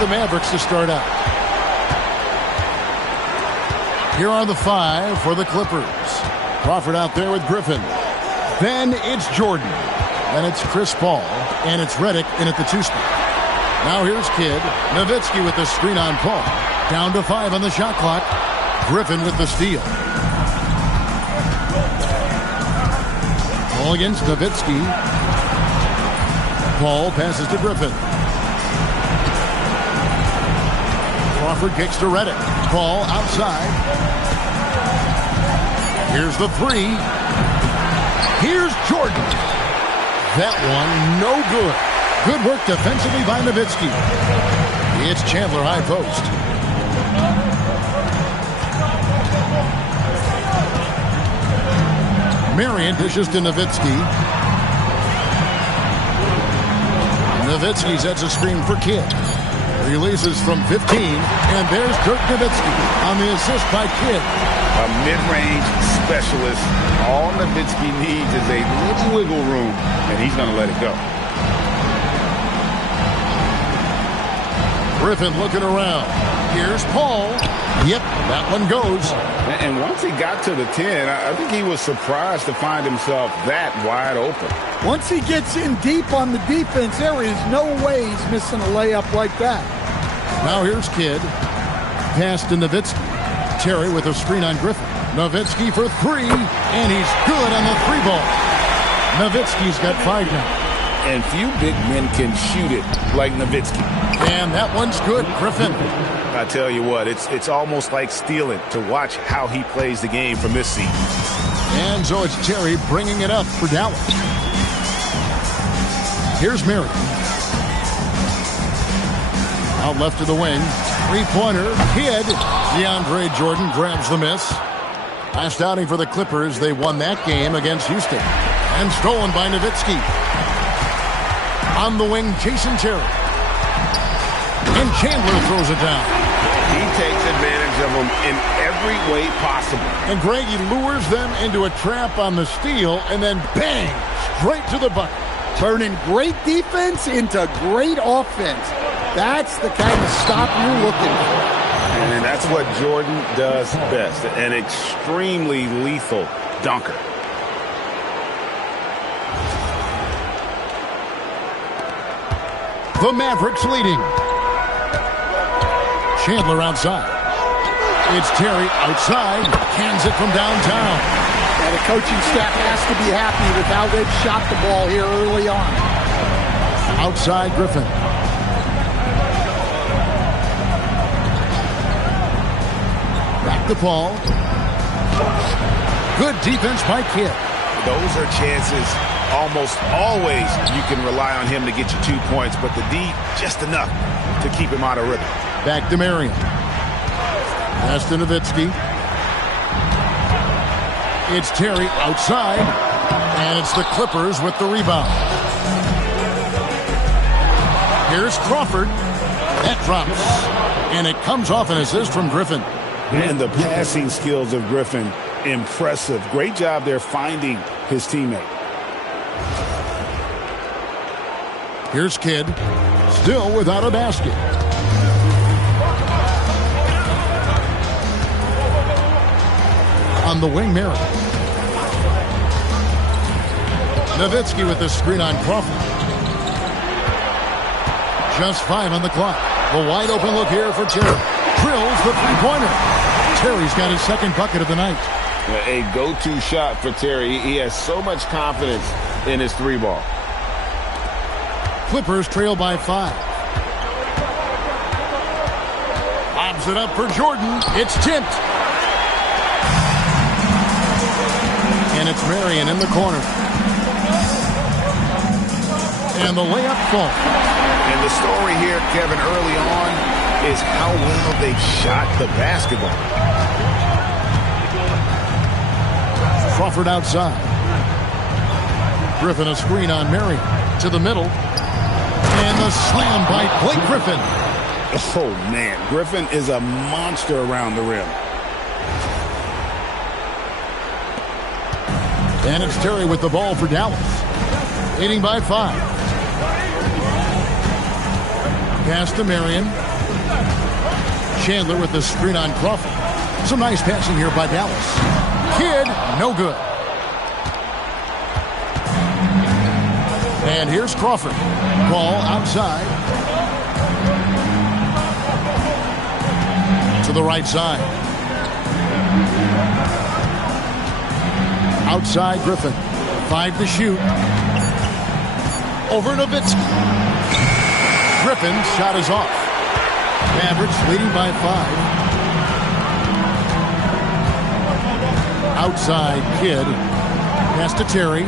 the Mavericks to start out. Here are the 5 for the Clippers. Crawford out there with Griffin. Then it's Jordan. Then it's Chris Paul. And it's Redick in at the 2 spot. Now here's Kidd. Nowitzki with the screen on Paul. Down to 5 on the shot clock. Griffin with the steal. Paul against Nowitzki. Paul passes to Griffin. Crawford kicks to Redick. Paul outside. Here's the 3. Here's Jordan. That one no good. Good work defensively by Nowitzki. It's Chandler high post. Marion dishes to Nowitzki. Nowitzki sets a screen for Kidd. Releases from 15, and there's Dirk Nowitzki on the assist by Kidd. A mid-range specialist. All Nowitzki needs is a little wiggle room, and he's going to let it go. Griffin looking around. Here's Paul. Yep, that one goes. And once he got to the 10, I think he was surprised to find himself that wide open. Once he gets in deep on the defense, there is no way he's missing a layup like that. Now here's Kidd. Pass to Nowitzki. Terry with a screen on Griffin. Nowitzki for 3, and he's good on the 3 ball. Nowitzki's got 5 now. And few big men can shoot it like Nowitzki. And that one's good, Griffin. I tell you what, it's almost like stealing to watch how he plays the game from this seat. And so it's Terry bringing it up for Dallas. Here's Marion. Out left to the wing. 3-pointer. Kidd. DeAndre Jordan grabs the miss. Last outing for the Clippers. They won that game against Houston. And stolen by Nowitzki. On the wing, Jason Terry. And Chandler throws it down. He takes advantage of them in every way possible. And Greg, he lures them into a trap on the steal, and then bang, straight to the bucket. Turning great defense into great offense. That's the kind of stop you're looking for. And that's what Jordan does best. An extremely lethal dunker. The Mavericks leading. Chandler outside. It's Terry outside. Cans it from downtown. And the coaching staff has to be happy with how they've shot the ball here early on. Outside Griffin. Back to Paul. Good defense by Kidd. Those are chances almost always you can rely on him to get you 2 points, but the D just enough to keep him out of rhythm. Back to Marion. Pass to Nowitzki. It's Terry outside, and it's the Clippers with the rebound. Here's Crawford. That drops, and it comes off an assist from Griffin. And the passing skills of Griffin, impressive. Great job there finding his teammate. Here's Kidd, still without a basket. On the wing, Merritt. Nowitzki with the screen on Crawford. Just 5 on the clock. The wide open look here for Terry. Drills the 3-pointer. Terry's got his 2nd bucket of the night. A go-to shot for Terry. He has so much confidence in his 3-ball. Clippers trail by 5. Lobs it up for Jordan. It's tipped. And it's Marion in the corner. And the layup falls. And the story here, Kevin, early on is how well they shot the basketball. Crawford outside. Griffin a screen on Marion. To the middle. And the slam by Blake Griffin. Oh, man. Griffin is a monster around the rim. And it's Terry with the ball for Dallas. Leading by 5. Pass to Marion. Chandler with the screen on Crawford. Some nice passing here by Dallas. Kidd, no good. And here's Crawford. Ball outside. To the right side. Outside Griffin. 5 to shoot. Over Nowitzki. Griffin's shot is off. Mavericks leading by 5. Outside Kidd. Pass to Terry.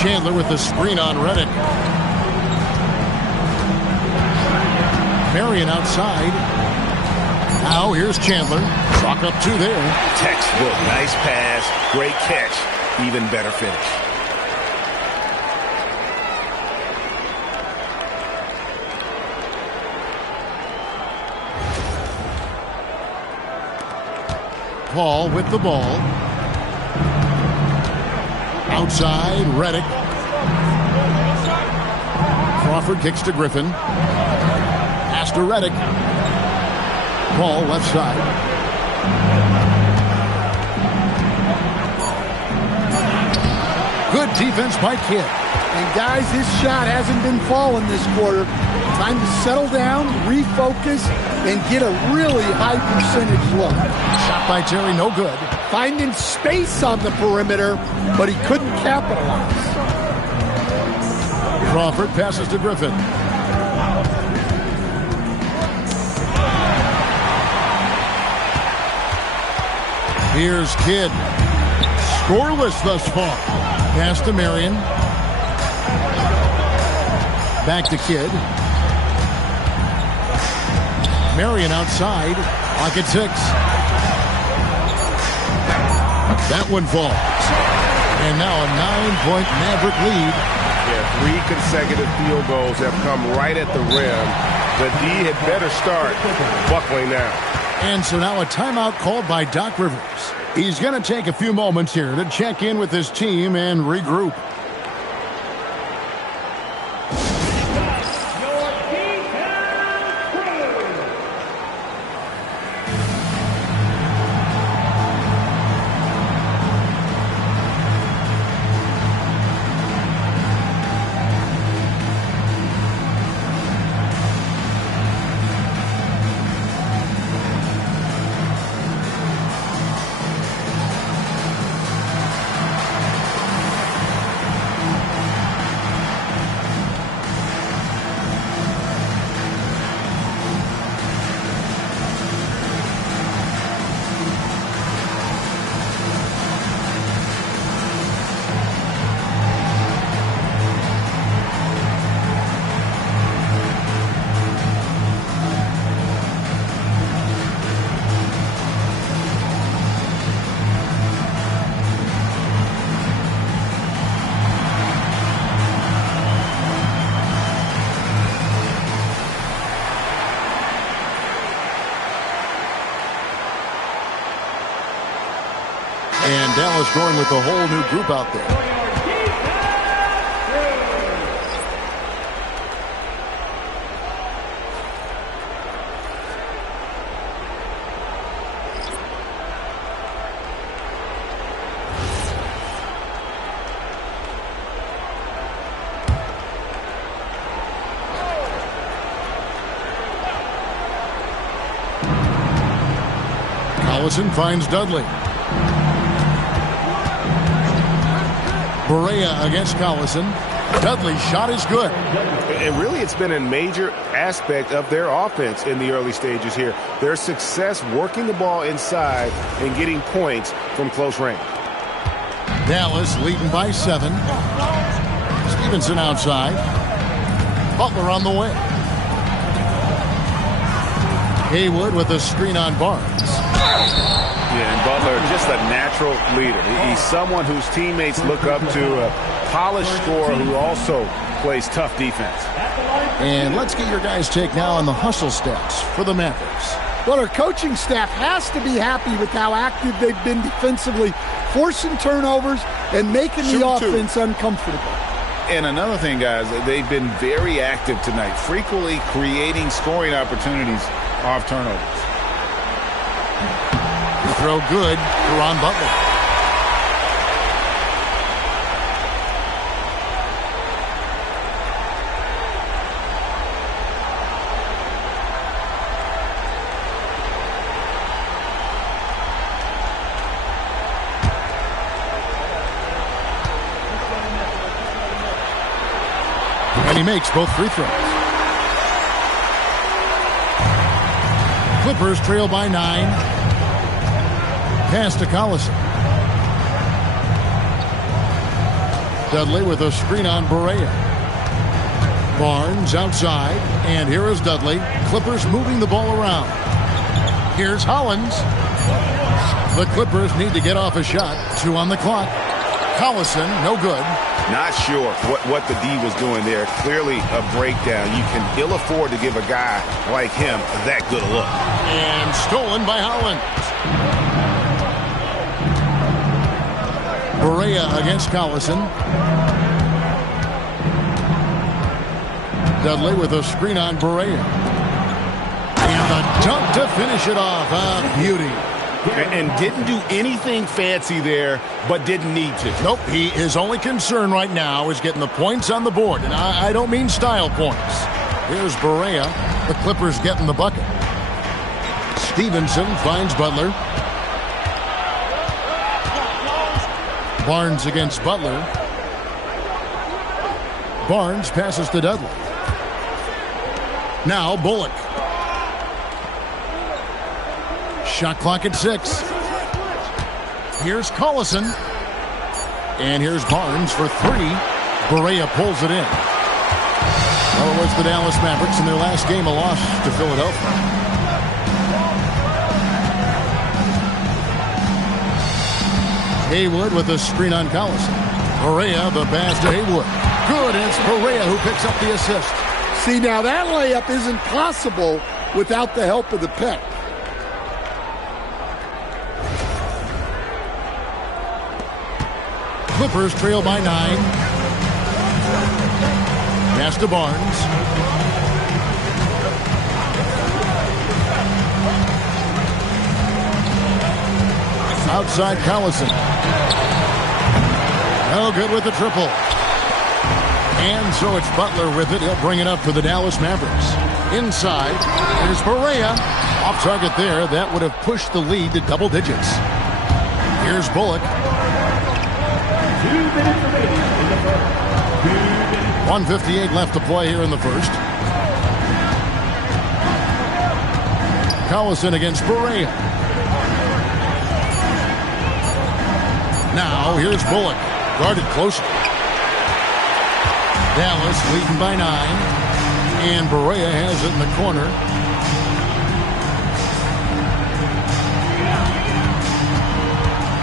Chandler with the screen on Redick. Marion outside. Now here's Chandler. Chalk up 2 there. Textbook. Nice pass. Great catch. Even better finish. Paul with the ball. Outside, Redick. Crawford kicks to Griffin. Pass to Redick. Paul left side. Good defense by Kidd. And guys, his shot hasn't been falling this quarter. Time to settle down, refocus, and get a really high percentage look. Shot by Terry, no good. Finding space on the perimeter, but he couldn't capitalize. Crawford passes to Griffin. Here's Kidd. Scoreless thus far. Pass to Marion. Back to Kidd. Marion outside. Clock at 6. That one falls. And now a 9-point Maverick lead. Yeah, 3 consecutive field goals have come right at the rim. The D had better start buckling now. And so now a timeout called by Doc Rivers. He's going to take a few moments here to check in with his team and regroup. And Dallas going with a whole new group out there. Collison finds Dudley. Berea against Collison. Dudley's shot is good. And really, it's been a major aspect of their offense in the early stages here. Their success working the ball inside and getting points from close range. Dallas leading by 7. Stevenson outside. Butler on the way. Haywood with a screen on Barnes. Yeah, and Butler, just a natural leader. He's someone whose teammates look up to, a polished scorer who also plays tough defense. And let's get your guys' take now on the hustle stats for the Mavericks. Well, our coaching staff has to be happy with how active they've been defensively, forcing turnovers and making the offense uncomfortable. And another thing, guys, they've been very active tonight, frequently creating scoring opportunities off turnovers. The throw good for Ron Butler. And he makes both free throws. Clippers trail by 9. Pass to Collison. Dudley with a screen on Barea. Barnes outside. And here is Dudley. Clippers moving the ball around. Here's Hollins. The Clippers need to get off a shot. 2 on the clock. Collison, no good. Not sure what the D was doing there. Clearly a breakdown. You can ill afford to give a guy like him that good a look. And stolen by Hollins. Barea against Collison. Dudley with a screen on Barea. And the dunk to finish it off. A beauty. And didn't do anything fancy there, but didn't need to. Nope, his only concern right now is getting the points on the board. And I don't mean style points. Here's Barea. The Clippers getting the bucket. Stevenson finds Butler. Barnes against Butler. Barnes passes to Dudley. Now Bullock. Shot clock at 6. Here's Collison. And here's Barnes for 3. Barea pulls it in. Well, it was the Dallas Mavericks in their last game, a loss to Philadelphia. Haywood with a screen on Collison. Barea, the pass to Haywood. Good, and it's Barea who picks up the assist. See, now that layup isn't possible without the help of the pick. Clippers trail by 9. Pass to Barnes. Outside Collison. No good with the triple. And so it's Butler with it. He'll bring it up for the Dallas Mavericks. Inside, there's Barea. Off target there. That would have pushed the lead to double digits. Here's Bullock. 1:58 left to play here in the first. Collison against Barea. Now here's Bullock. Guarded closely. Dallas leading by 9. And Barea has it in the corner.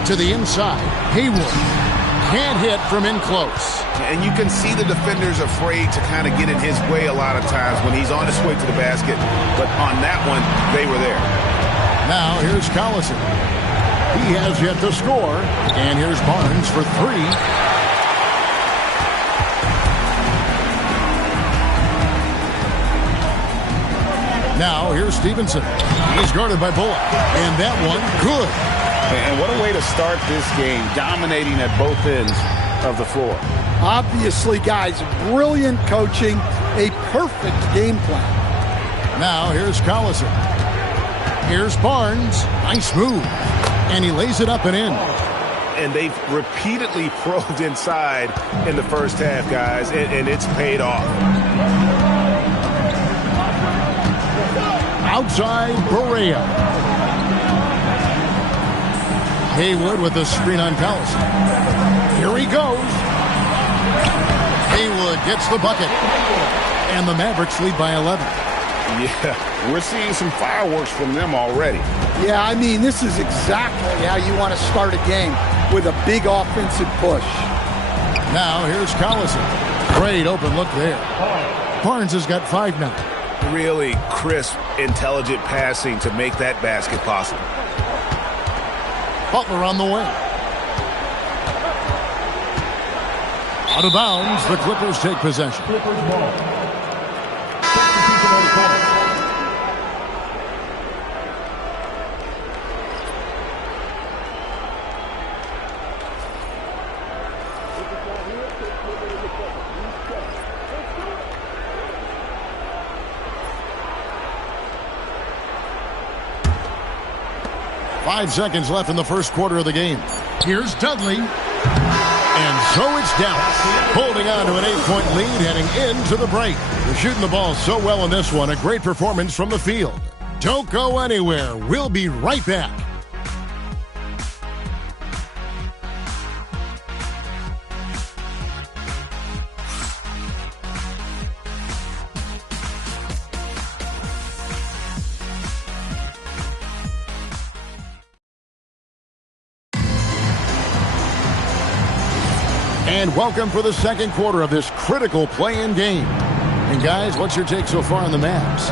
To the inside. Haywood. Can't hit from in close. And you can see the defenders afraid to kind of get in his way a lot of times when he's on his way to the basket. But on that one, they were there. Now here's Collison. He has yet to score. And here's Barnes for 3. Now here's Stevenson. He's guarded by Bullock. And that one, good. And what a way to start this game, dominating at both ends of the floor. Obviously, guys, brilliant coaching, a perfect game plan. Now here's Collison. Here's Barnes. Nice move. And he lays it up and in. And they've repeatedly probed inside in the first half, guys, and it's paid off. Outside, Barea. Haywood with a screen on Collison. Here he goes. Haywood gets the bucket. And the Mavericks lead by 11. Yeah, we're seeing some fireworks from them already. Yeah, I mean, this is exactly how you want to start a game, with a big offensive push. Now here's Collison. Great open look there. Barnes has got 5 now. Really crisp, intelligent passing to make that basket possible. Butler on the way. Out of bounds, the Clippers take possession. Five seconds left in the first quarter of the game. Here's Dudley. And so it's Dallas, holding on to an 8-point lead heading into the break. They're shooting the ball so well in this one. A great performance from the field. Don't go anywhere. We'll be right back. And welcome for the second quarter of this critical play-in game. And guys, what's your take so far on the Mavs?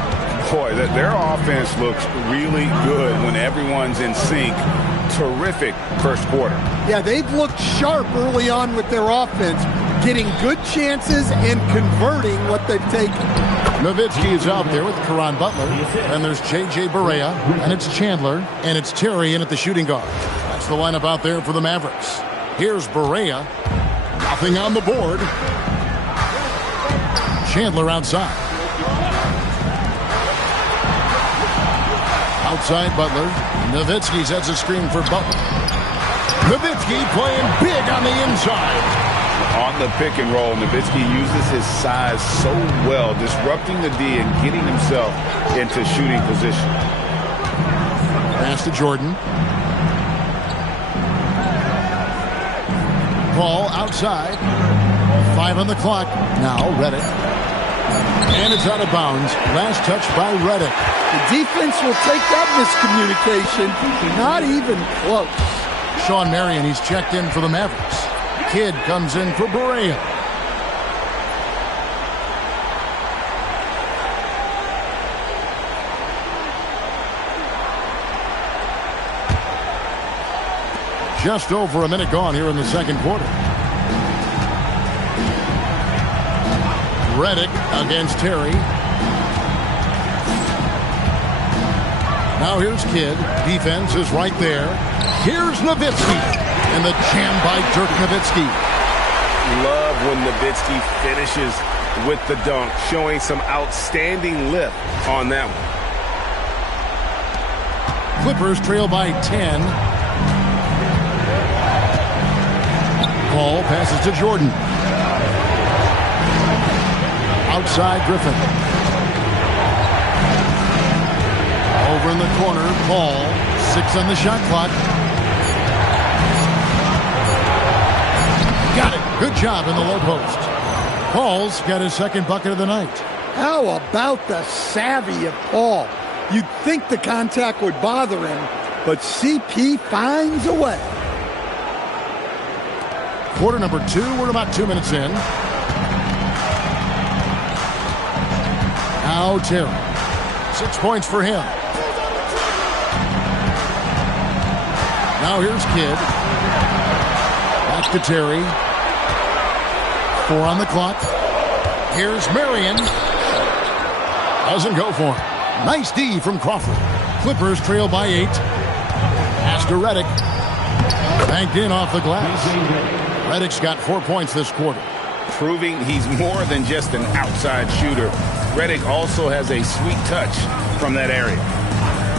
Boy, their offense looks really good when everyone's in sync. Terrific first quarter. Yeah, they've looked sharp early on with their offense, getting good chances and converting what they've taken. Nowitzki is out there with Caron Butler. And there's J.J. Barea. And it's Chandler. And it's Terry in at the shooting guard. That's the lineup out there for the Mavericks. Here's Barea. Nothing on the board. Chandler outside. Outside Butler. Nowitzki sets a screen for Butler. Nowitzki playing big on the inside. On the pick and roll, Nowitzki uses his size so well, disrupting the D and getting himself into shooting position. Pass to Jordan. Ball outside. 5 on the clock. Now Redick. And it's out of bounds. Last touch by Redick. The defense will take that miscommunication. Not even close. Shawn Marion, he's checked in for the Mavericks. Kidd comes in for Barea. Just over a minute gone here in the second quarter. Redick against Terry. Now here's Kidd. Defense is right there. Here's Nowitzki. And the jam by Dirk Nowitzki. Love when Nowitzki finishes with the dunk, showing some outstanding lift on that one. Clippers trail by 10. Paul passes to Jordan. Outside Griffin. Over in the corner, Paul. 6 on the shot clock. Got it. Good job in the low post. Paul's got his second bucket of the night. How about the savvy of Paul? You'd think the contact would bother him, but CP finds a way. Quarter number 2. We're about 2 minutes in. Now Terry. 6 points for him. Now here's Kidd. Back to Terry. 4 on the clock. Here's Marion. Doesn't go for him. Nice D from Crawford. Clippers trail by 8. Pass to Redick. Banked in off the glass. Redick's got 4 points this quarter. Proving he's more than just an outside shooter. Redick also has a sweet touch from that area.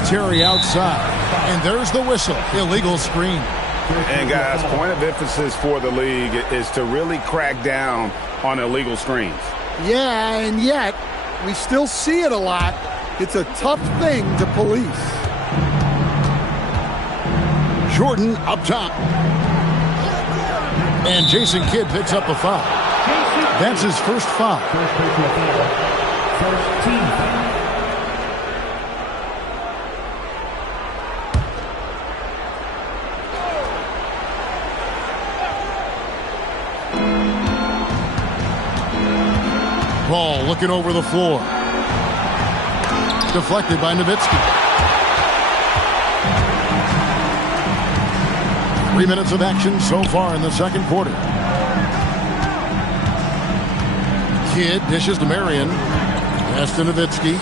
Terry outside. And there's the whistle. Illegal screen. And guys, point of emphasis for the league is to really crack down on illegal screens. Yeah, and yet we still see it a lot. It's a tough thing to police. Jordan up top. And Jason Kidd picks up a foul. That's his first foul. First team foul. Ball looking over the floor. Deflected by Nowitzki. 3 minutes of action so far in the second quarter. Kidd dishes to Marion. Pass to Nowitzki.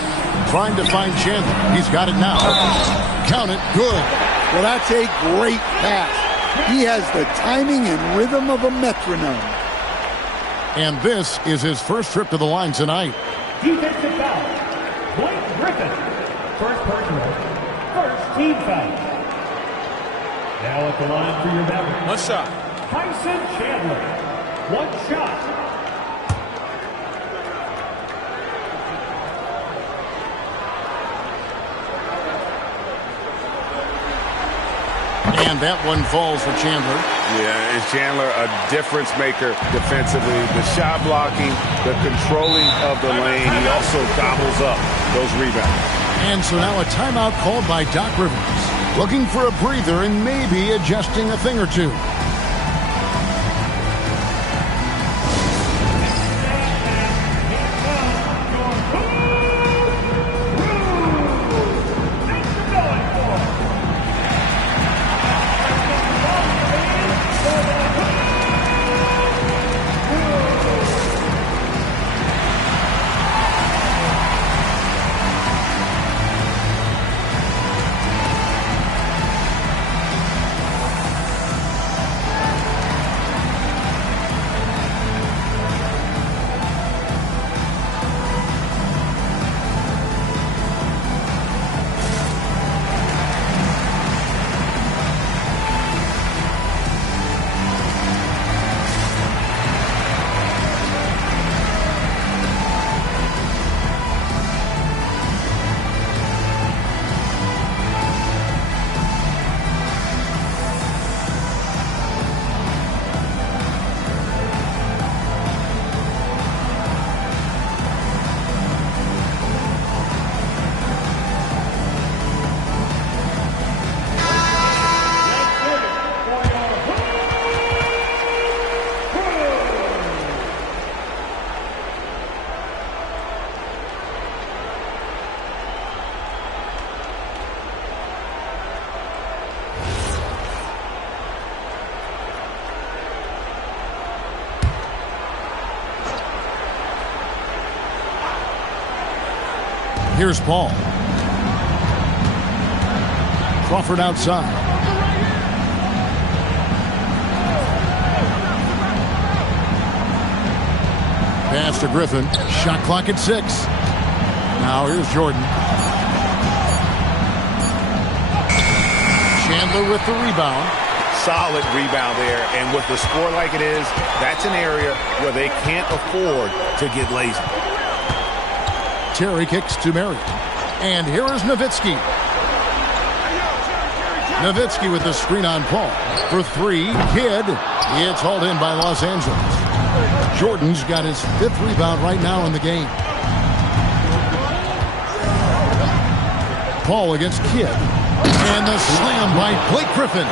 Trying to find Chandler. He's got it now. Count it. Good. Well, that's a great pass. He has the timing and rhythm of a metronome. And this is his first trip to the line tonight. Defensive foul. Blake Griffin. First personal. First team foul. Now at the line for your Mavericks. One shot. Tyson Chandler. One shot. And that one falls for Chandler. Yeah, is Chandler a difference maker defensively? The shot blocking, the controlling of the lane. He also gobbles up those rebounds. And so now a timeout called by Doc Rivers. Looking for a breather and maybe adjusting a thing or two. Here's Paul. Crawford outside. Pass to Griffin. Shot clock at 6. Now here's Jordan. Chandler with the rebound. Solid rebound there. And with the score like it is, that's an area where they can't afford to get lazy. Terry kicks to Marion. And here is Nowitzki. Nowitzki with the screen on Paul. For 3, Kidd. It's hauled in by Los Angeles. Jordan's got his 5th rebound right now in the game. Paul against Kidd. And the slam by Blake Griffin.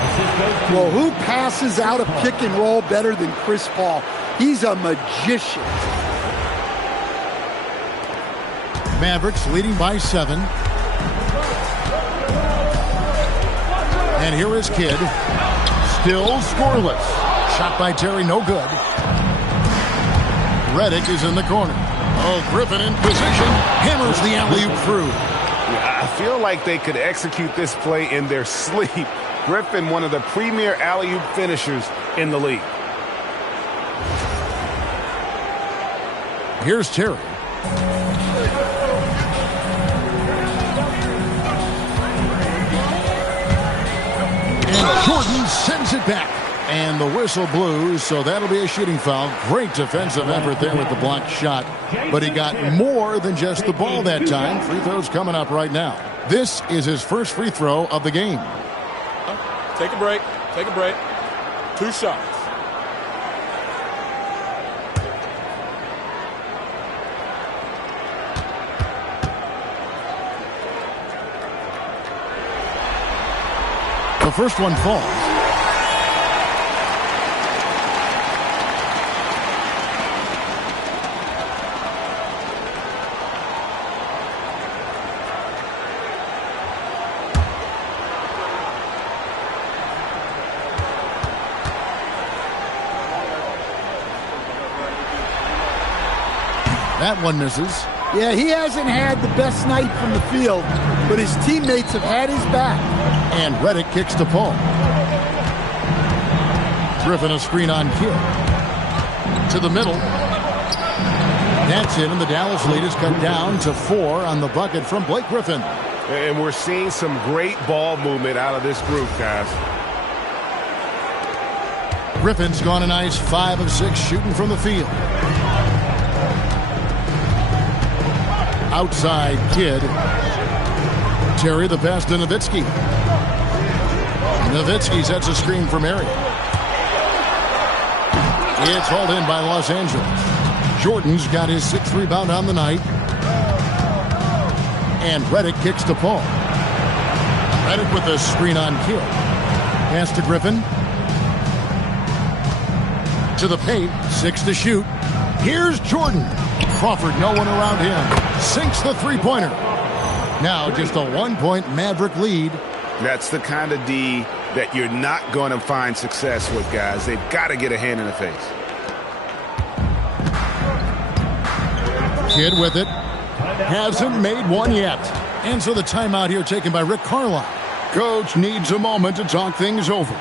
Well, who passes out a pick and roll better than Chris Paul? He's a magician. Mavericks leading by 7. And here is Kidd. Still scoreless. Shot by Terry, no good. Redick is in the corner. Oh, Griffin in position. Hammers the alley-oop through. Yeah, I feel like they could execute this play in their sleep. Griffin, one of the premier alley-oop finishers in the league. Here's Terry. And Jordan sends it back. And the whistle blew, so that'll be a shooting foul. Great defensive effort there with the blocked shot. But he got more than just the ball that time. Free throws coming up right now. This is his first free throw of the game. Take a break. Take a break. 2 shots. The first one falls. That one misses. Yeah, he hasn't had the best night from the field, but his teammates have had his back. And Redick kicks to Paul. Griffin a screen on Kidd. To the middle. That's it, and the Dallas lead is cut down to 4 on the bucket from Blake Griffin. And we're seeing some great ball movement out of this group, guys. Griffin's gone a nice 5 of 6 shooting from the field. Outside Kidd. Terry the pass to Nowitzki. Nowitzki sets a screen for Mary. It's hauled in by Los Angeles. Jordan's got his 6th rebound on the night. And Redick kicks to Paul. Redick with the screen on Kidd. Pass to Griffin. To the paint. 6 to shoot. Here's Jordan. Crawford, no one around him. Sinks the three-pointer. Now just a 1-point Maverick lead. That's the kind of D that you're not going to find success with, guys. They've got to get a hand in the face. Kidd with it. Hasn't made one yet. And so the timeout here taken by Rick Carlisle. Coach needs a moment to talk things over.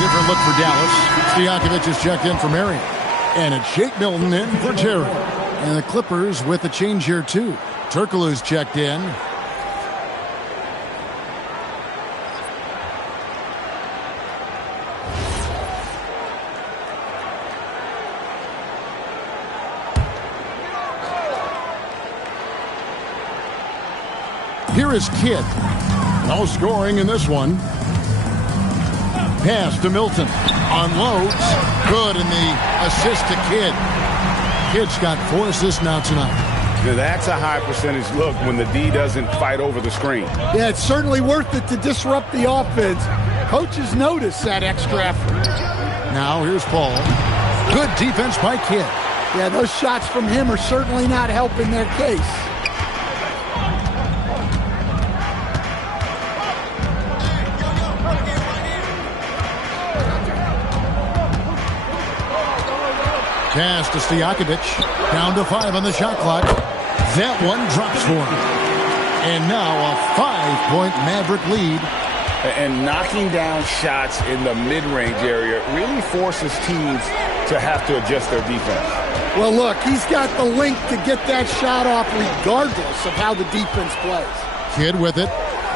Different look for Dallas. Stojakovic is checked in for Marion. And it's Shake Milton in for Terry. And the Clippers with a change here, too. Turkoglu's checked in. Here is Kidd. No scoring in this one. Pass to Milton. Unloads. Good, and the assist to Kidd. Kidd's got 4 assists now tonight. Now that's a high percentage look when the D doesn't fight over the screen. Yeah, it's certainly worth it to disrupt the offense. Coaches notice that extra effort. Now here's Paul. Good defense by Kidd. Yeah, those shots from him are certainly not helping their case. Pass to Stojakovic. Down to 5 on the shot clock. That one drops for him. And now a 5-point Maverick lead. And knocking down shots in the mid-range area really forces teams to have to adjust their defense. Well, look, he's got the length to get that shot off regardless of how the defense plays. Kidd with it.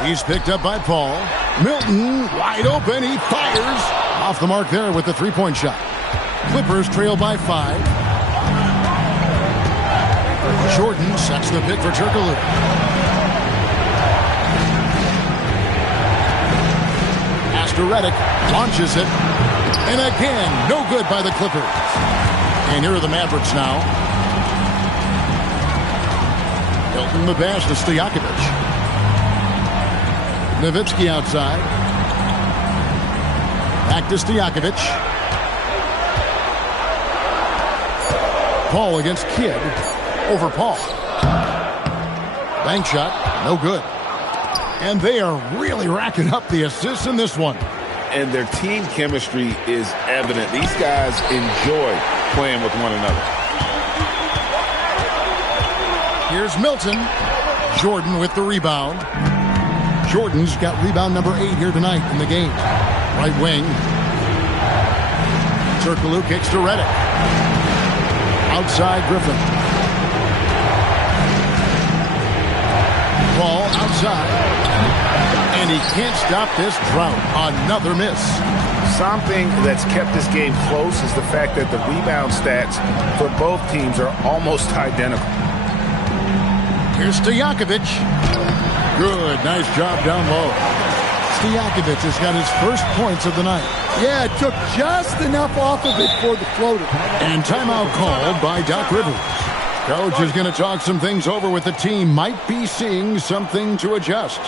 He's picked up by Paul. Milton wide open. He fires. Off the mark there with the three-point shot. Clippers trail by 5. Jordan sets the pick for Turkoglu. Pass to Redick. Launches it. And again, no good by the Clippers. And here are the Mavericks now. Milton the pass to Stojakovic. Nowitzki outside. Back to Stojakovic. Paul against Kidd. Over Paul. Bank shot. No good. And they are really racking up the assists in this one. And their team chemistry is evident. These guys enjoy playing with one another. Here's Milton. Jordan with the rebound. Jordan's got rebound number 8 here tonight in the game. Right wing. Turkoglu kicks to Redick. Outside Griffin. Ball outside. And he can't stop this drought. Another miss. Something that's kept this game close is the fact that the rebound stats for both teams are almost identical. Here's Stojakovic. Good, nice job down low. Stojakovic has got his first points of the night. Yeah, it took just enough off of it for the floater. And timeout called by Doc Rivers. Coach is going to talk some things over with the team. Might be seeing something to adjust.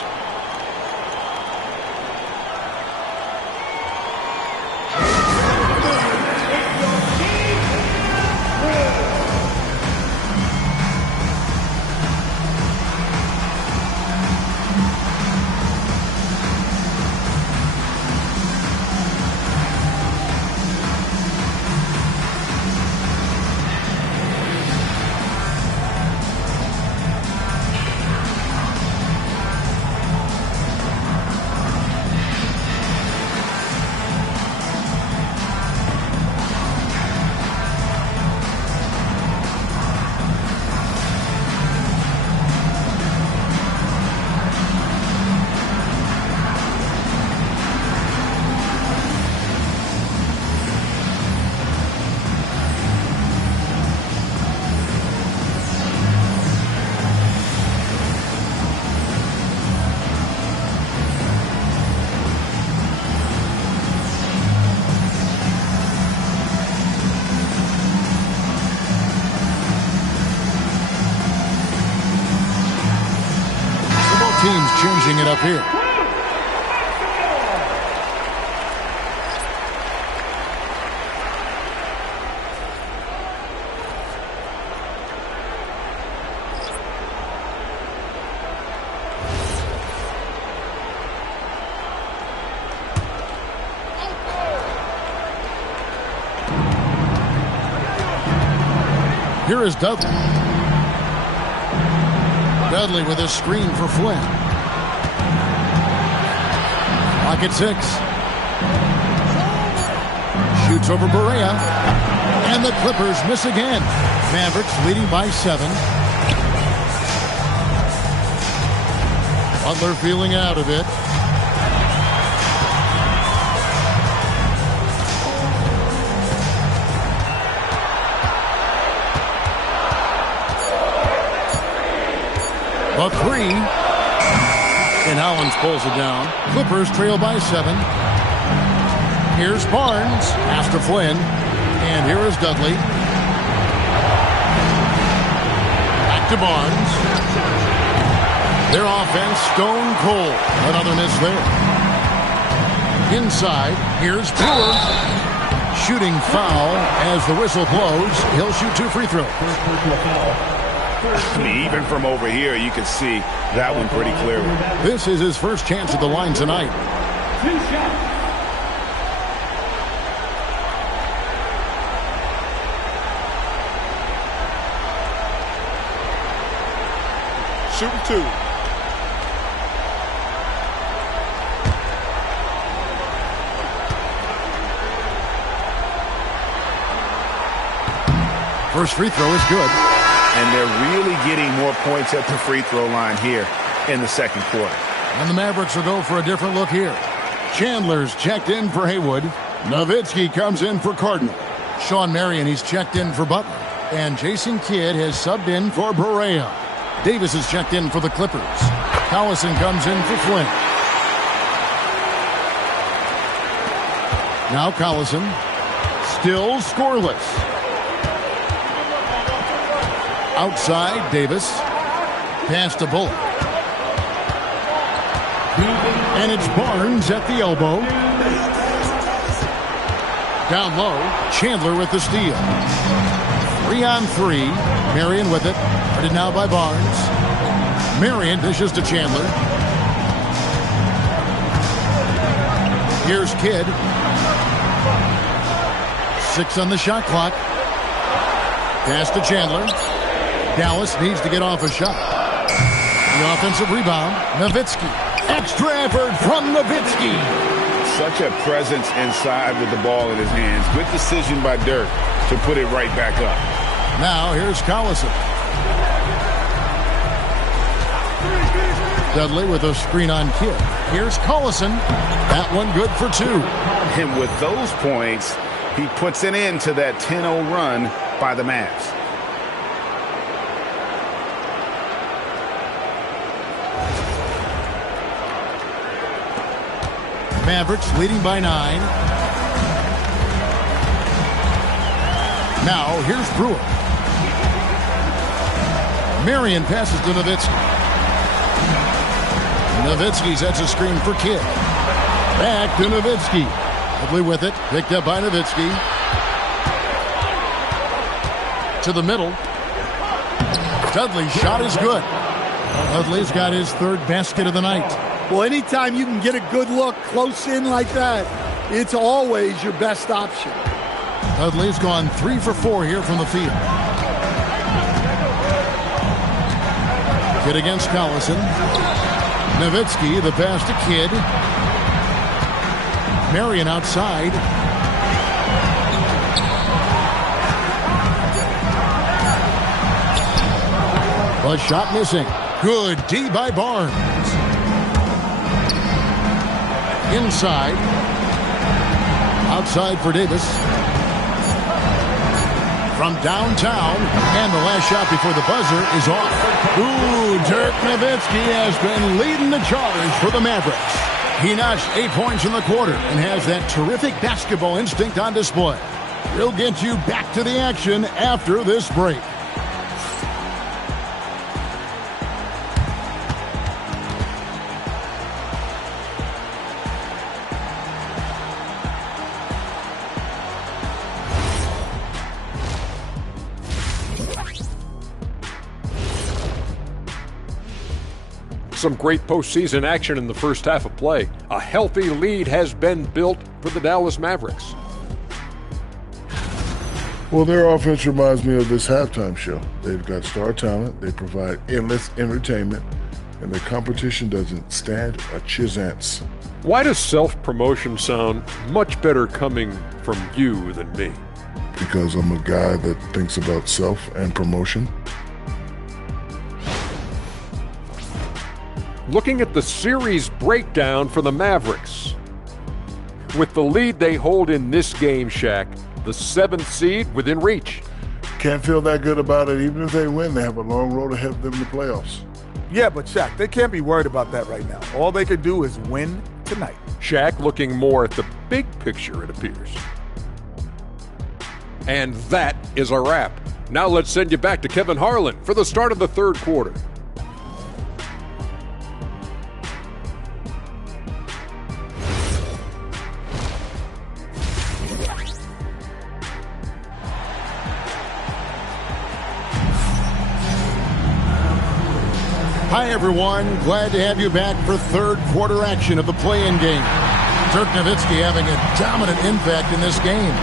Teams changing it up here. Here is Dudley. Dudley with a screen for Flynn. Clock at 6. Shoots over Berea. And the Clippers miss again. Mavericks leading by 7. Butler feeling out of it. A 3. And Hollins pulls it down. Clippers trail by 7. Here's Barnes. Pass to Flynn. And here is Dudley. Back to Barnes. Their offense stone cold. Another miss there. Inside. Here's Brewer. Shooting foul as the whistle blows. He'll shoot 2 free throws. I mean, even from over here, you can see that one pretty clearly. This is his first chance at the line tonight. 2 shots. Shooting 2. First free throw is good. And they're really getting more points at the free throw line here in the second quarter. And the Mavericks will go for a different look here. Chandler's checked in for Haywood. Nowitzki comes in for Cardinal. Sean Marion, he's checked in for Butler. And Jason Kidd has subbed in for Berea. Davis is checked in for the Clippers. Collison comes in for Flynn. Now Collison. Still scoreless. Outside, Davis. Pass to Bullock. And it's Barnes at the elbow. Down low, Chandler with the steal. 3-on-3. Marion with it. Guarded now by Barnes. Marion dishes to Chandler. Here's Kidd. 6 on the shot clock. Pass to Chandler. Dallas needs to get off a shot. The offensive rebound, Nowitzki. Extra effort from Nowitzki. Such a presence inside with the ball in his hands. Good decision by Dirk to put it right back up. Now here's Collison. Dudley with a screen on Kidd. Here's Collison. That one good for 2. And with those points, he puts an end to that 10-0 run by the Mavs. Mavericks leading by 9. Now here's Brewer. Marion passes to Nowitzki. Nowitzki sets a screen for Kidd. Back to Nowitzki. Dudley with it. Picked up by Nowitzki. To the middle. Dudley's shot is good. Dudley's got his 3rd basket of the night. Well, anytime you can get a good look close in like that, it's always your best option. Dudley's gone 3 for 4 here from the field. Kidd against Collison. Nowitzki, the pass to Kidd. Marion outside. The shot missing. Good D by Barnes. Inside. Outside for Davis. From downtown, and the last shot before the buzzer is off. Ooh, Dirk Nowitzki has been leading the charge for the Mavericks. He notched 8 points in the quarter and has that terrific basketball instinct on display. He'll get you back to the action after this break. Some great postseason action in the first half of play. A healthy lead has been built for the Dallas Mavericks. Well, their offense reminds me of this halftime show. They've got star talent, they provide endless entertainment, and the competition doesn't stand a chance. Why does self-promotion sound much better coming from you than me? Because I'm a guy that thinks about self and promotion. Looking at the series breakdown for the Mavericks. With the lead they hold in this game, Shaq, the 7th seed within reach. Can't feel that good about it. Even if they win, they have a long road ahead of them in the playoffs. Yeah, but Shaq, they can't be worried about that right now. All they can do is win tonight. Shaq looking more at the big picture, it appears. And that is a wrap. Now let's send you back to Kevin Harlan for the start of the 3rd quarter. Hi, everyone. Glad to have you back for 3rd quarter action of the play-in game. Dirk Nowitzki having a dominant impact in this game.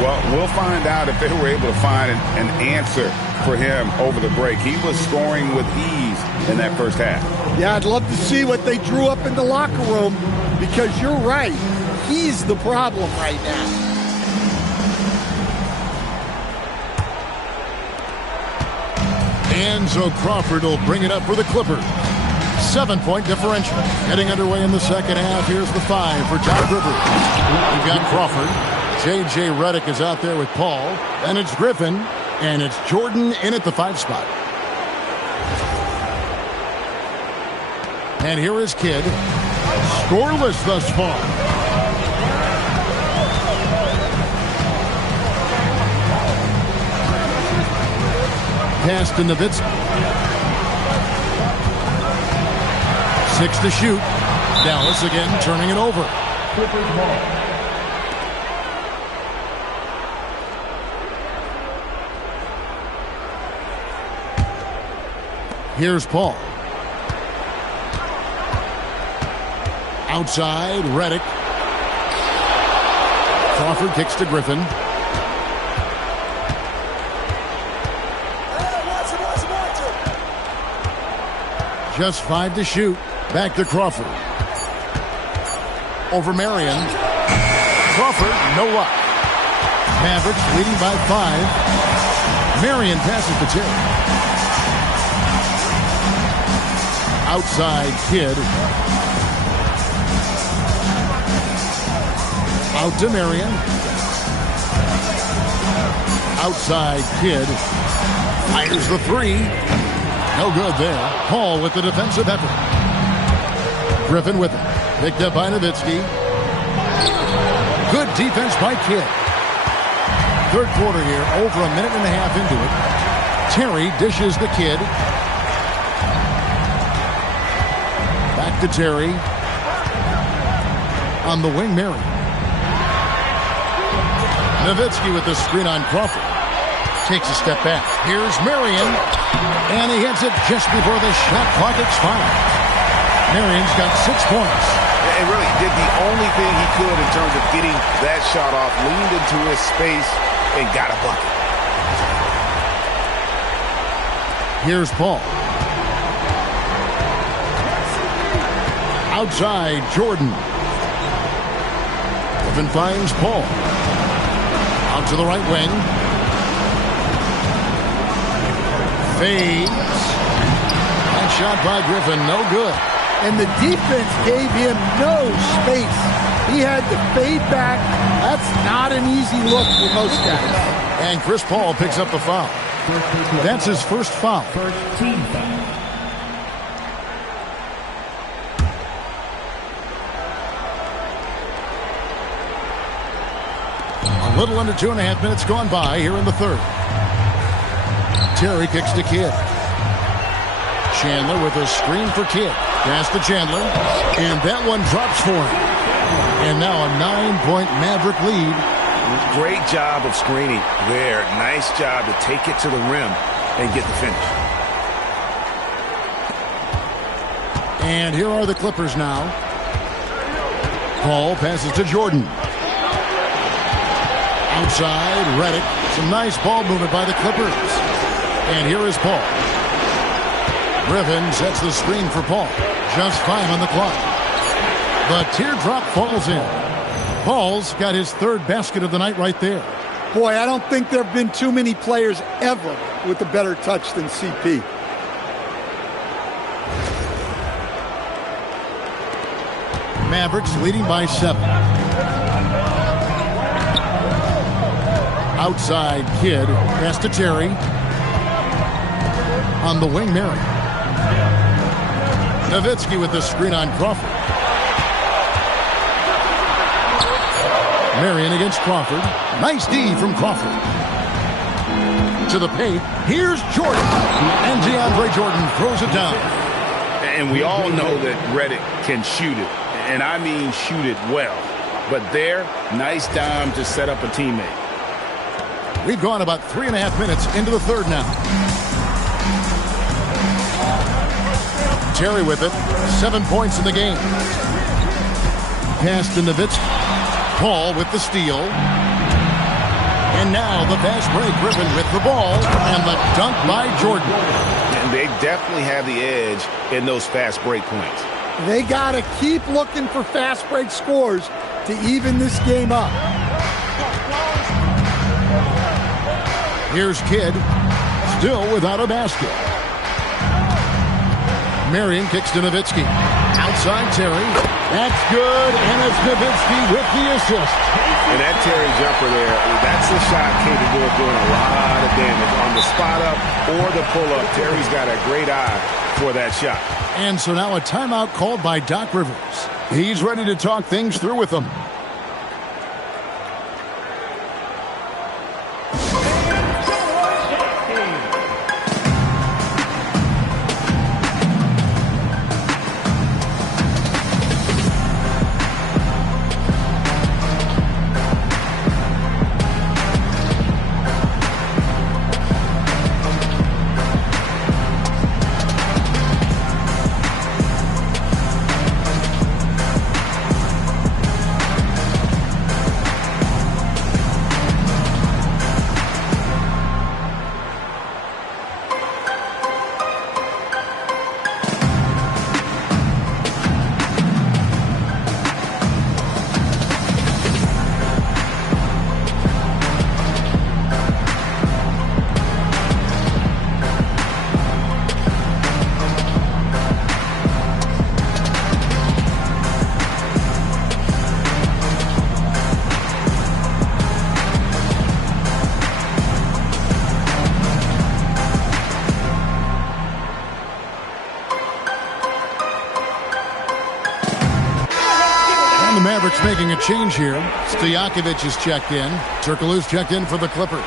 Well, we'll find out if they were able to find an answer for him over the break. He was scoring with ease in that first half. Yeah, I'd love to see what they drew up in the locker room, because you're right. He's the problem right now. Enzo Crawford will bring it up for the Clippers. 7-point differential. Getting underway in the second half. Here's the 5 for Doc Rivers. We've got Crawford. J.J. Redick is out there with Paul. And it's Griffin. And it's Jordan in at the 5 spot. And here is Kidd. Scoreless thus far. Pass to Nowitzki. 6 to shoot. Dallas again turning it over. Here's Paul. Outside, Redick. Crawford kicks to Griffin. Just 5 to shoot. Back to Crawford. Over Marion. Crawford, no luck. Mavericks leading by 5. Marion passes to Terry. Outside Kidd. Out to Marion. Outside Kidd. Fires the three. No good there. Paul with the defensive effort. Griffin with it. Picked up by Nowitzki. Good defense by Kidd. Third quarter here, over a minute and a half into it. Terry dishes the Kidd. Back to Terry. On the wing, Marion. Nowitzki with the screen on Crawford. Takes a step back. Here's Marion. And he hits it just before the shot clock expires. Marion's got 6 points. And really did the only thing he could in terms of getting that shot off. Leaned into his space and got a bucket. Here's Paul. Outside, Jordan. Griffin finds Paul. Out to the right wing. Fades. That shot by Griffin, no good. And the defense gave him no space. He had to fade back. That's not an easy look for most guys. And Chris Paul picks up the foul. That's his first foul. First team foul. A little under 2.5 minutes gone by here in the third. Terry kicks to Kidd. Chandler with a screen for Kidd. Pass to Chandler. And that one drops for him. And now a 9-point Maverick lead. Great job of screening there. Nice job to take it to the rim and get the finish. And here are the Clippers now. Paul passes to Jordan. Outside, Redick. Some nice ball movement by the Clippers. And here is Paul. Griffin sets the screen for Paul. Just 5 on the clock. The teardrop falls in. Paul's got his third basket of the night right there. Boy, I don't think there have been too many players ever with a better touch than CP. Mavericks leading by 7. Outside Kidd. Pass to Terry. On the wing, Marion. Nowitzki with the screen on Crawford. Marion against Crawford. Nice D from Crawford. To the paint. Here's Jordan. And DeAndre Jordan throws it down. And we all know that Redick can shoot it. And I mean shoot it well. But there, nice dime to set up a teammate. We've gone about 3.5 minutes into the third now. Terry with it. 7 points in the game. Pass to Nowitzki. Paul with the steal. And now the fast break. Griffin with the ball. And the dunk by Jordan. And they definitely have the edge in those fast break points. They got to keep looking for fast break scores to even this game up. Here's Kidd. Still without a basket. Marion kicks to Nowitzki. Outside Terry. That's good. And it's Nowitzki with the assist. And that Terry jumper there, that's a shot capable of doing a lot of damage. On the spot up or the pull up, Terry's got a great eye for that shot. And so now a timeout called by Doc Rivers. He's ready to talk things through with them. Mavericks making a change here. Stojakovic is checked in. Turkoglu's checked in for the Clippers.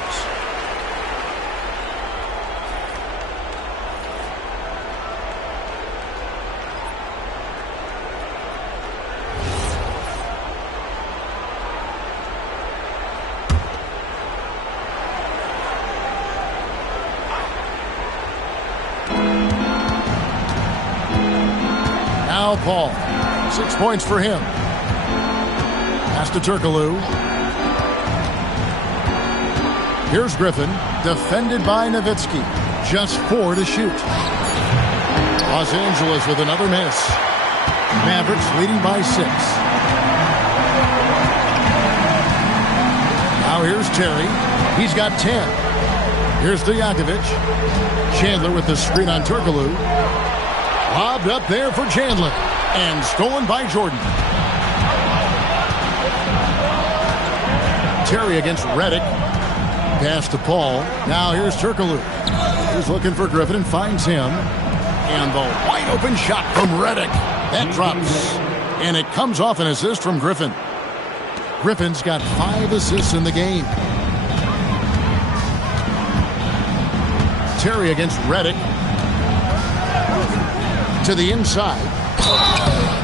Now Paul. 6 points for him. Pass to Turkoglu. Here's Griffin, defended by Nowitzki. Just 4 to shoot. Los Angeles with another miss. Mavericks leading by 6. Now here's Terry. He's got 10. Here's Stojakovic. Chandler with the screen on Turkoglu. Lobbed up there for Chandler. And stolen by Jordan. Terry against Redick. Pass to Paul. Now here's Turkoglu. He's looking for Griffin and finds him. And the wide open shot from Redick. That drops. And it comes off an assist from Griffin. Griffin's got 5 assists in the game. Terry against Redick. To the inside.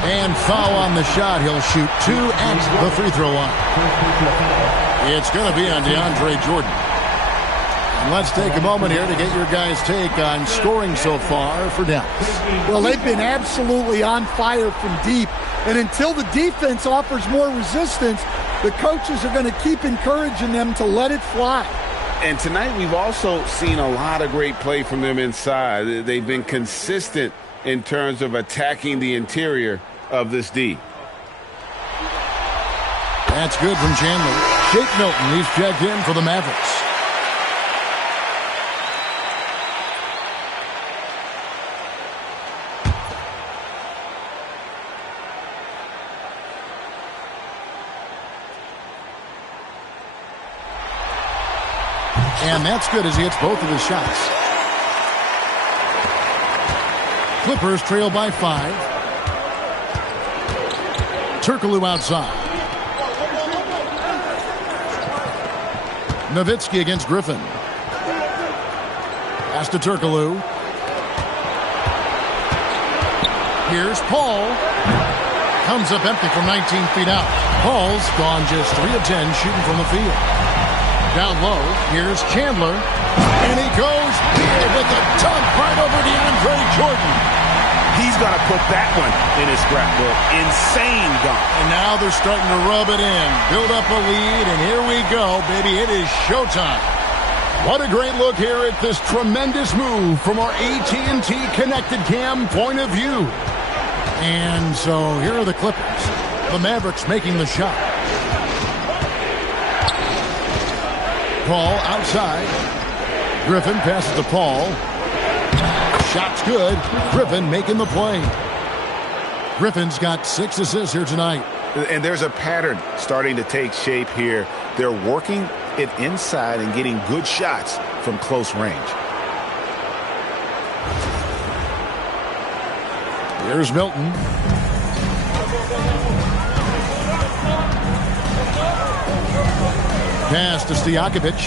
And foul on the shot. He'll shoot 2 at the free throw line. It's going to be on DeAndre Jordan. And let's take a moment here to get your guys' take on scoring so far for Dallas. Well, they've been absolutely on fire from deep. And until the defense offers more resistance, the coaches are going to keep encouraging them to let it fly. And tonight we've also seen a lot of great play from them inside. They've been consistent in terms of attacking the interior of this D. That's good from Chandler. Shake Milton, he's checked in for the Mavericks. And that's good as he hits both of his shots. Clippers trail by 5. Turkoglu outside. Nowitzki against Griffin. Pass to Turkoglu. Here's Paul. Comes up empty from 19 feet out. Paul's gone just 3 of 10 shooting from the field. Down low, here's Chandler. And he goes big with a dunk right over DeAndre Jordan. He's going to put that one in his scrapbook. Insane dunk. And now they're starting to rub it in. Build up a lead, and here we go, baby. It is showtime. What a great look here at this tremendous move from our AT&T Connected Cam point of view. And so here are the Clippers. The Mavericks making the shot. Paul outside. Griffin passes to Paul. Shot's good. Griffin making the play. Griffin's got 6 assists here tonight. And there's a pattern starting to take shape here. They're working it inside and getting good shots from close range. Here's Milton. Pass to Stojakovic.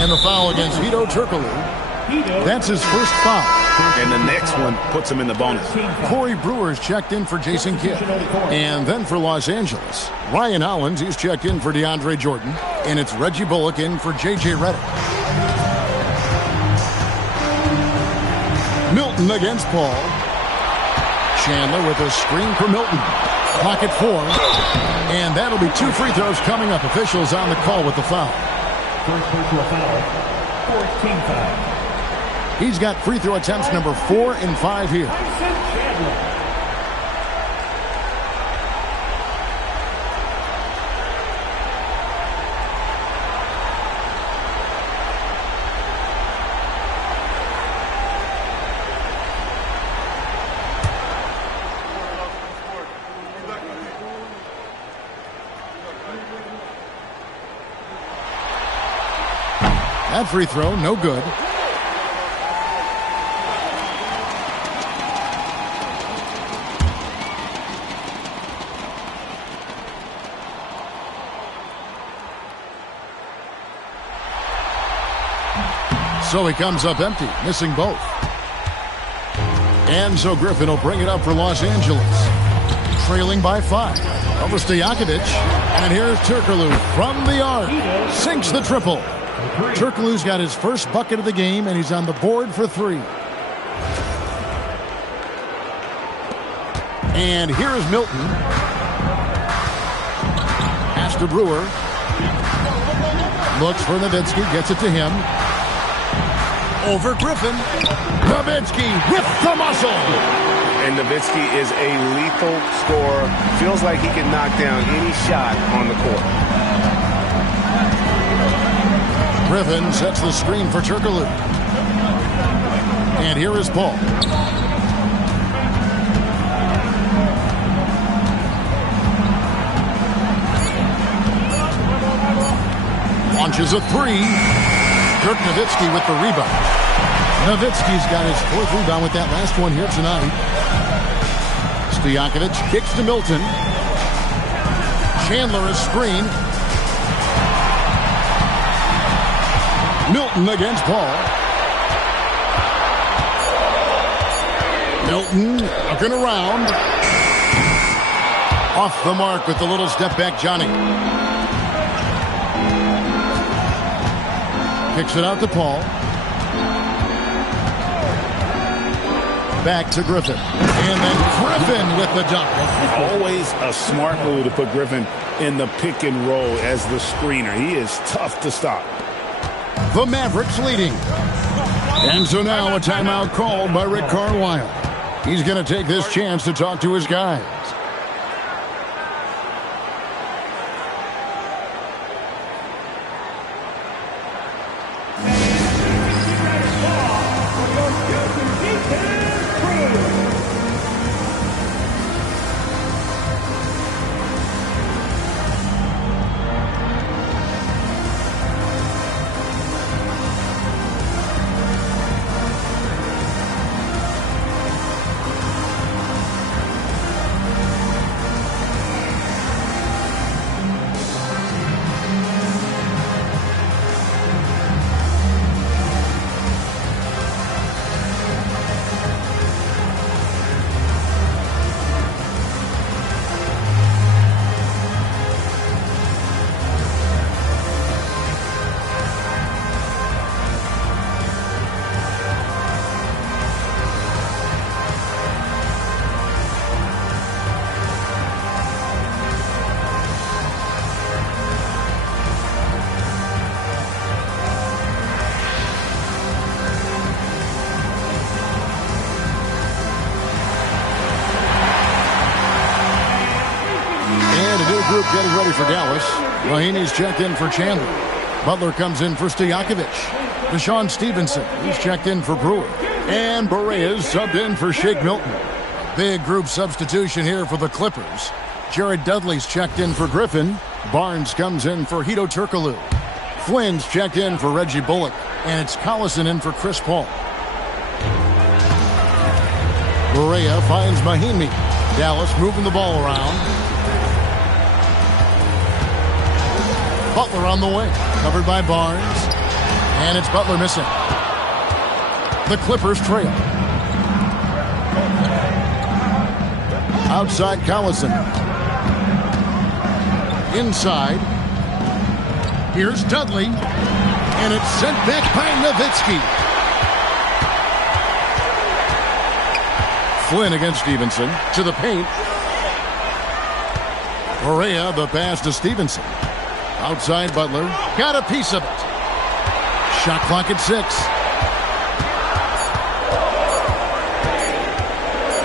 And the foul against Hedo Turkoglu. That's his first foul. And the next one puts him in the bonus. Corey Brewer's checked in for Jason Kidd. And then for Los Angeles, Ryan Hollins, he's checked in for DeAndre Jordan. And it's Reggie Bullock in for J.J. Redick. Milton against Paul. Chandler with a screen for Milton. Pocket 4. And that'll be 2 free throws coming up. Officials on the call with the foul. First personal foul, 14 foul. He's got free throw attempts number 4 and 5 here. That free throw, no good. So he comes up empty, missing both. And so Griffin will bring it up for Los Angeles. Trailing by 5. Over Stojakovic. And here's Turkoglu from the arc. Sinks the triple. Turkoglu's got his first bucket of the game, and he's on the board for 3. And here is Milton. Pass to Brewer. Looks for Nowitzki, gets it to him. Over Griffin. Nowitzki with the muscle. And Nowitzki is a lethal scorer. Feels like he can knock down any shot on the court. Griffin sets the screen for Turkoglu. And here is Paul. Launches a 3. Dirk Nowitzki with the rebound. Nowitzki's got his 4th rebound with that last one here tonight. Stojakovic kicks to Milton. Chandler is screen. Milton against Paul. Milton looking around. Off the mark with the little step back, Johnny. Kicks it out to Paul. Back to Griffin. And then Griffin with the dunk. Always a smart move to put Griffin in the pick and roll as the screener. He is tough to stop. The Mavericks leading. And so now a timeout called by Rick Carlisle. He's going to take this chance to talk to his guys. Group getting ready for Dallas. Mahinmi's checked in for Chandler. Butler comes in for Stojakovic. Deshaun Stevenson, he's checked in for Brewer. And Berea's subbed in for Shake Milton. Big group substitution here for the Clippers. Jared Dudley's checked in for Griffin. Barnes comes in for Hedo Turkoglu. Flynn's checked in for Reggie Bullock. And it's Collison in for Chris Paul. Berea finds Mahinmi. Dallas moving the ball around. Butler on the wing, covered by Barnes. And it's Butler missing. The Clippers trail. Outside Collison. Inside. Here's Dudley. And it's sent back by Nowitzki. Flynn against Stevenson. To the paint. Berea, the pass to Stevenson. Outside Butler. Got a piece of it. Shot clock at 6.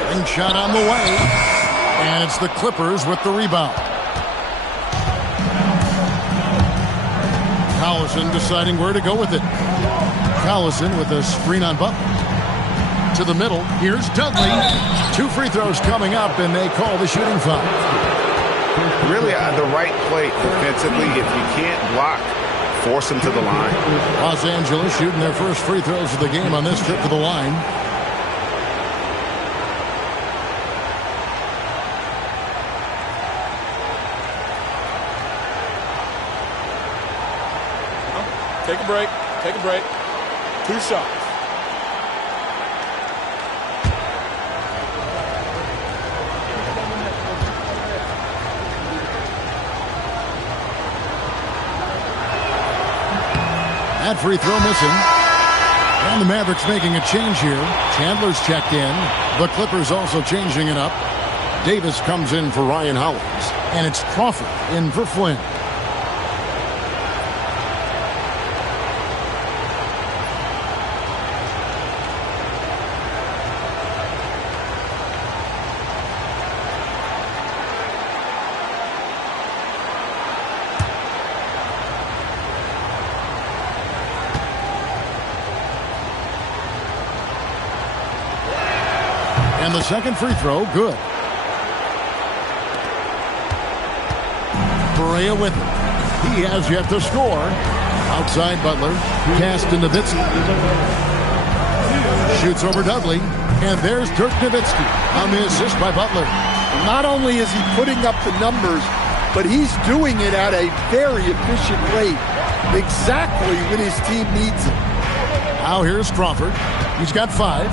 Ring shot on the way. And it's the Clippers with the rebound. Collison deciding where to go with it. Collison with a screen on Butler. To the middle. Here's Dudley. 2 free throws coming up, and they call the shooting foul. Really the right play defensively. If you can't block, force them to the line. Los Angeles shooting their first free throws of the game on this trip to the line. Take a break. Take a break. 2 shots. That free throw missing. And the Mavericks making a change here. Chandler's checked in. The Clippers also changing it up. Davis comes in for Ryan Hollins. And it's Crawford in for Flynn. And the second free throw, good. Barea with it. He has yet to score. Outside Butler. Pass to Nowitzki. Shoots over Dudley. And there's Dirk Nowitzki on the assist by Butler. Not only is he putting up the numbers, but he's doing it at a very efficient rate. Exactly when his team needs it. Now here's Crawford. He's got 5.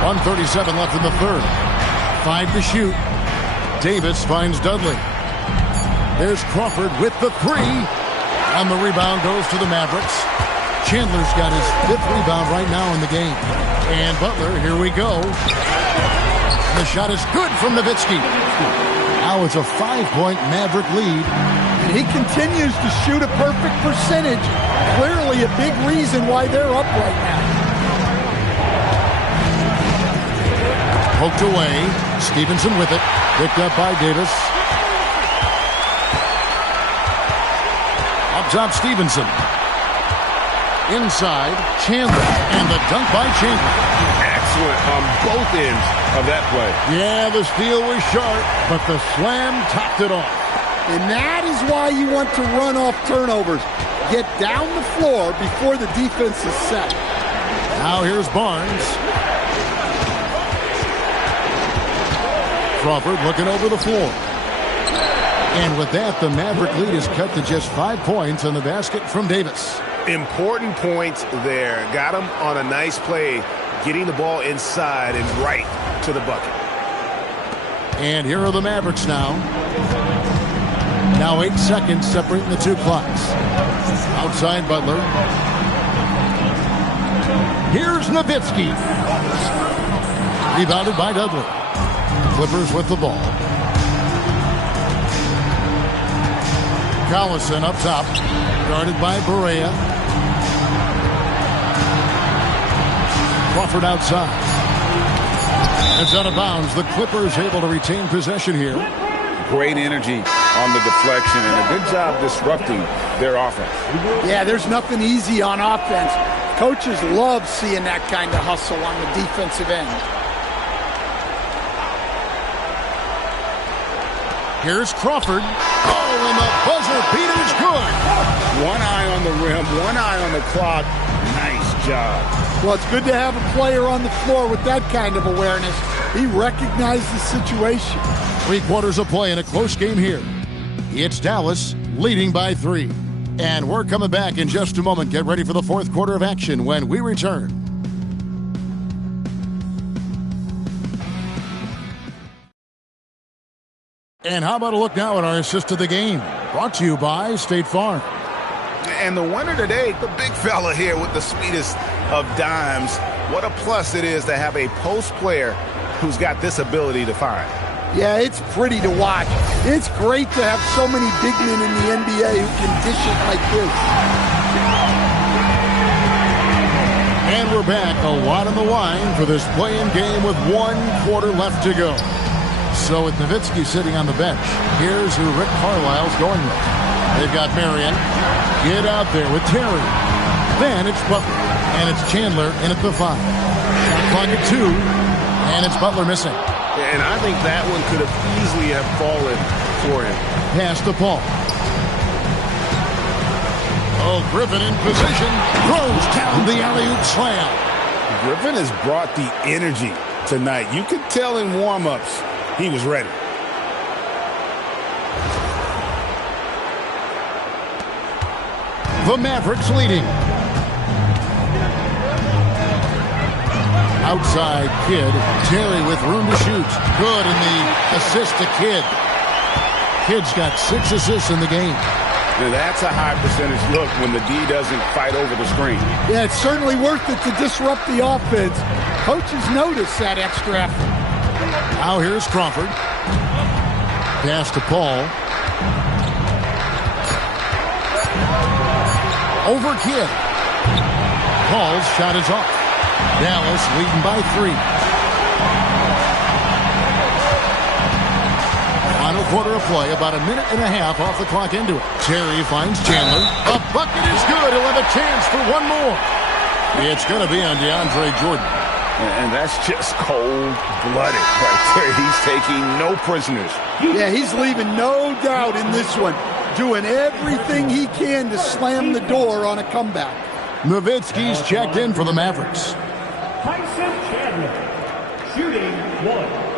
1:37 left in the third. 5 to shoot. Davis finds Dudley. There's Crawford with the 3. And the rebound goes to the Mavericks. Chandler's got his 5th rebound right now in the game. And Butler, here we go. The shot is good from Nowitzki. Now it's a 5-point Maverick lead. And he continues to shoot a perfect percentage. Clearly a big reason why they're up right now. Poked away. Stevenson with it. Picked up by Davis. Up top, Stevenson. Inside, Chandler. And the dunk by Chandler. Excellent on both ends of that play. Yeah, the steal was sharp, but the slam topped it off. And that is why you want to run off turnovers. Get down the floor before the defense is set. Now here's Barnes. Crawford looking over the floor. And with that, the Maverick lead is cut to just 5 points on the basket from Davis. Important points there. Got him on a nice play, getting the ball inside and right to the bucket. And here are the Mavericks now. Now 8 seconds separating the 2 clocks. Outside Butler. Here's Nowitzki. Rebounded by Dudley. Clippers with the ball. Collison up top. Guarded by Barea. Crawford outside. It's out of bounds. The Clippers able to retain possession here. Great energy on the deflection and a good job disrupting their offense. Yeah, there's nothing easy on offense. Coaches love seeing that kind of hustle on the defensive end. Here's Crawford. Oh, and the buzzer beater's good. One eye on the rim, one eye on the clock. Nice job. Well, it's good to have a player on the floor with that kind of awareness. He recognized the situation. 3 quarters of play in a close game here. It's Dallas leading by 3. And we're coming back in just a moment. Get ready for the 4th quarter of action when we return. And how about a look now at our assist of the game? Brought to you by State Farm. And the winner today, the big fella here with the sweetest of dimes. What a plus it is to have a post player who's got this ability to find. Yeah, it's pretty to watch. It's great to have so many big men in the NBA who can dish it like this. And we're back. A lot on the line for this play-in game with 1 quarter left to go. So with Nowitzki sitting on the bench, here's who Rick Carlisle's going with. They've got Marion. Get out there with Terry. Then it's Butler. And it's Chandler in at the 5. Shot clock at 2. And it's Butler missing. And I think that one could have easily have fallen for him. Pass to Paul. Oh, Griffin in position. Throws down the alley-oop slam. Griffin has brought the energy tonight. You could tell in warm-ups he was ready. The Mavericks leading. Outside Kidd. Terry with room to shoot. Good in the assist to Kidd. Kidd's got 6 assists in the game. Now that's a high percentage look when the D doesn't fight over the screen. Yeah, it's certainly worth it to disrupt the offense. Coaches notice that extra effort. Now here's Crawford. Pass to Paul. Over Kidd. Paul's shot is off. Dallas leading by 3. Final quarter of play, about a minute and a half off the clock into it. Terry finds Chandler. A bucket is good. He'll have a chance for one more. It's going to be on DeAndre Jordan. And that's just cold-blooded right there. He's taking no prisoners. Yeah, he's leaving no doubt in this one. Doing everything he can to slam the door on a comeback. Nowitzki's checked in for the Mavericks. Tyson Chandler, shooting 1.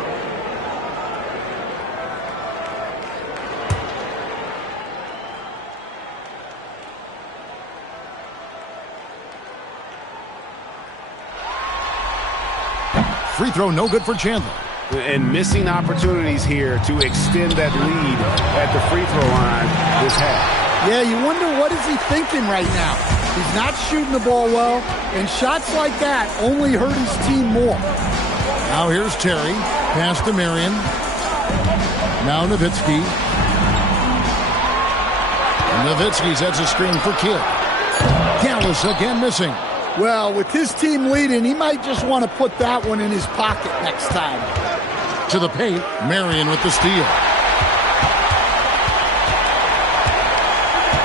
Free throw no good for Chandler. And missing opportunities here to extend that lead at the free throw line this half. Yeah, you wonder what is he thinking right now. He's not shooting the ball well, and shots like that only hurt his team more. Now here's Terry. Pass to Marion. Now Nowitzki. Nowitzki sets a screen for Kidd. Dallas again missing. Well, with his team leading, he might just want to put that one in his pocket next time. To the paint, Marion with the steal.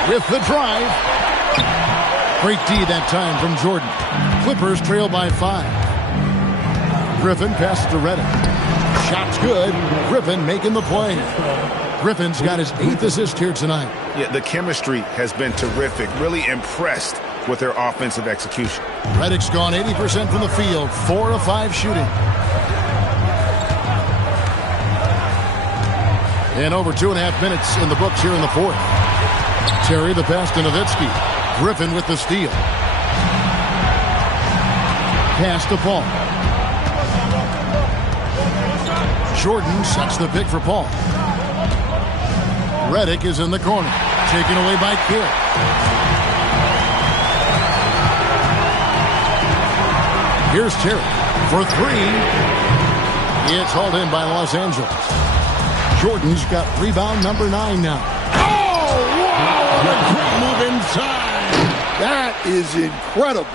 With the drive. Great D that time from Jordan. Clippers trail by 5. Griffin passes to Reddick. Shot's good. Griffin making the play. Griffin's got his 8th assist here tonight. Yeah, the chemistry has been terrific. Really impressed with their offensive execution. Reddick's gone 80% from the field. 4 of 5 shooting. And over 2.5 minutes in the books here in the 4th. Terry the pass to Nowitzki. Griffin with the steal. Pass to Paul. Jordan sets the pick for Paul. Reddick is in the corner. Taken away by Kidd. Here's Terry for 3. It's hauled in by Los Angeles. Jordan's got rebound number 9 now. Oh, wow! What a quick move inside. That is incredible.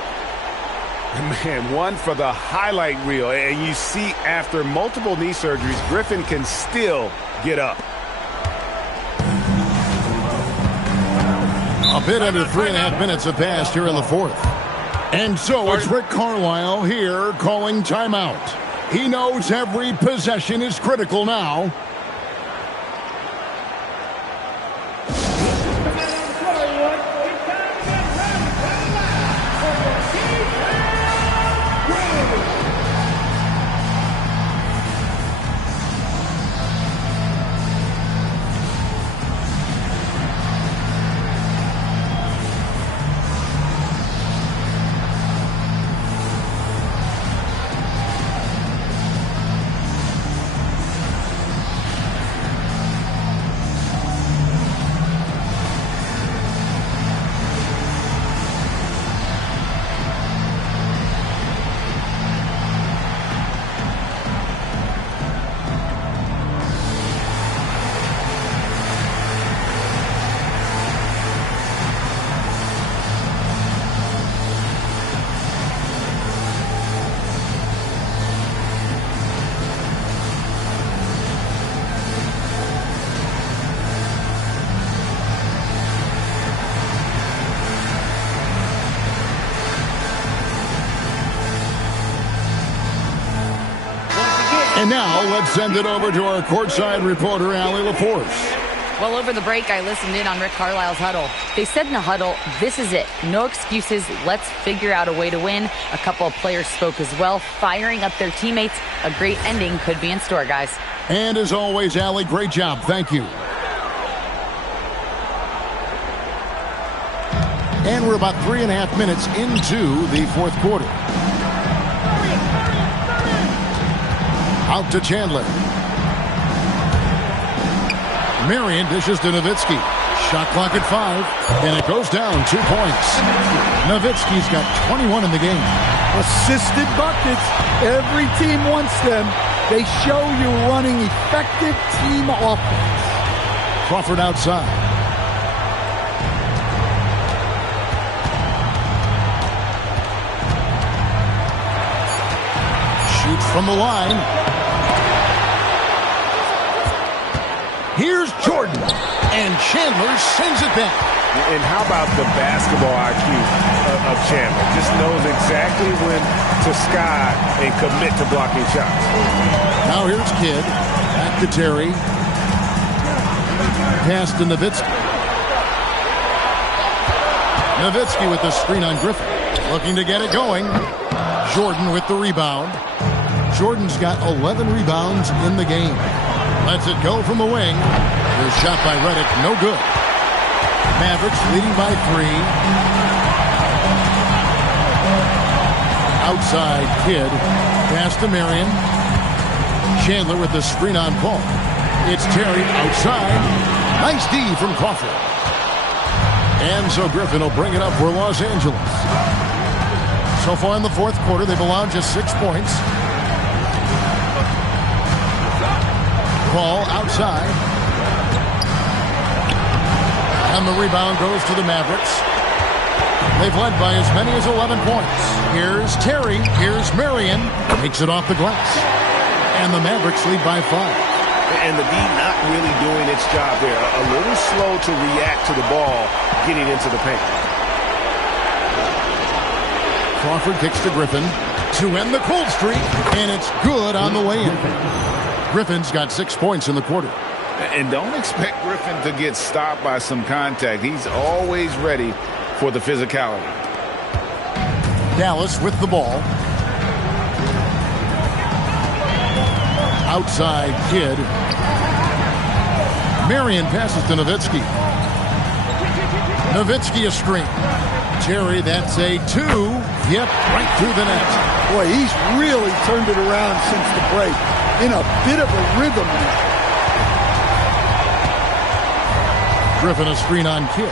Man, one for the highlight reel. And you see after multiple knee surgeries, Griffin can still get up. A bit under 3.5 minutes have passed here in the 4th. And so it's Rick Carlisle here calling timeout. He knows every possession is critical now. And now, let's send it over to our courtside reporter, Allie LaForce. Well, over the break, I listened in on Rick Carlisle's huddle. They said in the huddle, this is it. No excuses. Let's figure out a way to win. A couple of players spoke as well, firing up their teammates. A great ending could be in store, guys. And as always, Allie, great job. Thank you. And we're about 3.5 minutes into the fourth quarter. Out to Chandler. Marion dishes to Nowitzki. Shot clock at 5, and it goes down 2 points. Nowitzki's got 21 in the game. Assisted buckets. Every team wants them. They show you running effective team offense. Crawford outside. Shoots from the line. Here's Jordan. And Chandler sends it back. And how about the basketball IQ of Chandler? Just knows exactly when to sky and commit to blocking shots. Now here's Kidd. Back to Terry. Pass to Nowitzki. Nowitzki with the screen on Griffin. Looking to get it going. Jordan with the rebound. Jordan's got 11 rebounds in the game. Lets it go from the wing. Here's shot by Redick. No good. Mavericks leading by 3. Outside Kidd. Pass to Marion. Chandler with the screen on Paul. It's Terry outside. Nice D from Crawford. And so Griffin will bring it up for Los Angeles. So far in the fourth quarter, they've allowed just 6 points. Paul outside. And the rebound goes to the Mavericks. They've led by as many as 11 points. Here's Terry. Here's Marion. Takes it off the glass. And the Mavericks lead by 5. And the D not really doing its job there. A little slow to react to the ball getting into the paint. Crawford kicks to Griffin to end the cold streak. And it's good on the way in. Griffin's got 6 points in the quarter. And don't expect Griffin to get stopped by some contact. He's always ready for the physicality. Dallas with the ball. Outside Kidd. Marion passes to Nowitzki. Nowitzki a screen. Terry, that's a 2. Yep, right through the net. Boy, he's really turned it around since the break. In a bit of a rhythm now. Griffin a screen on Kidd.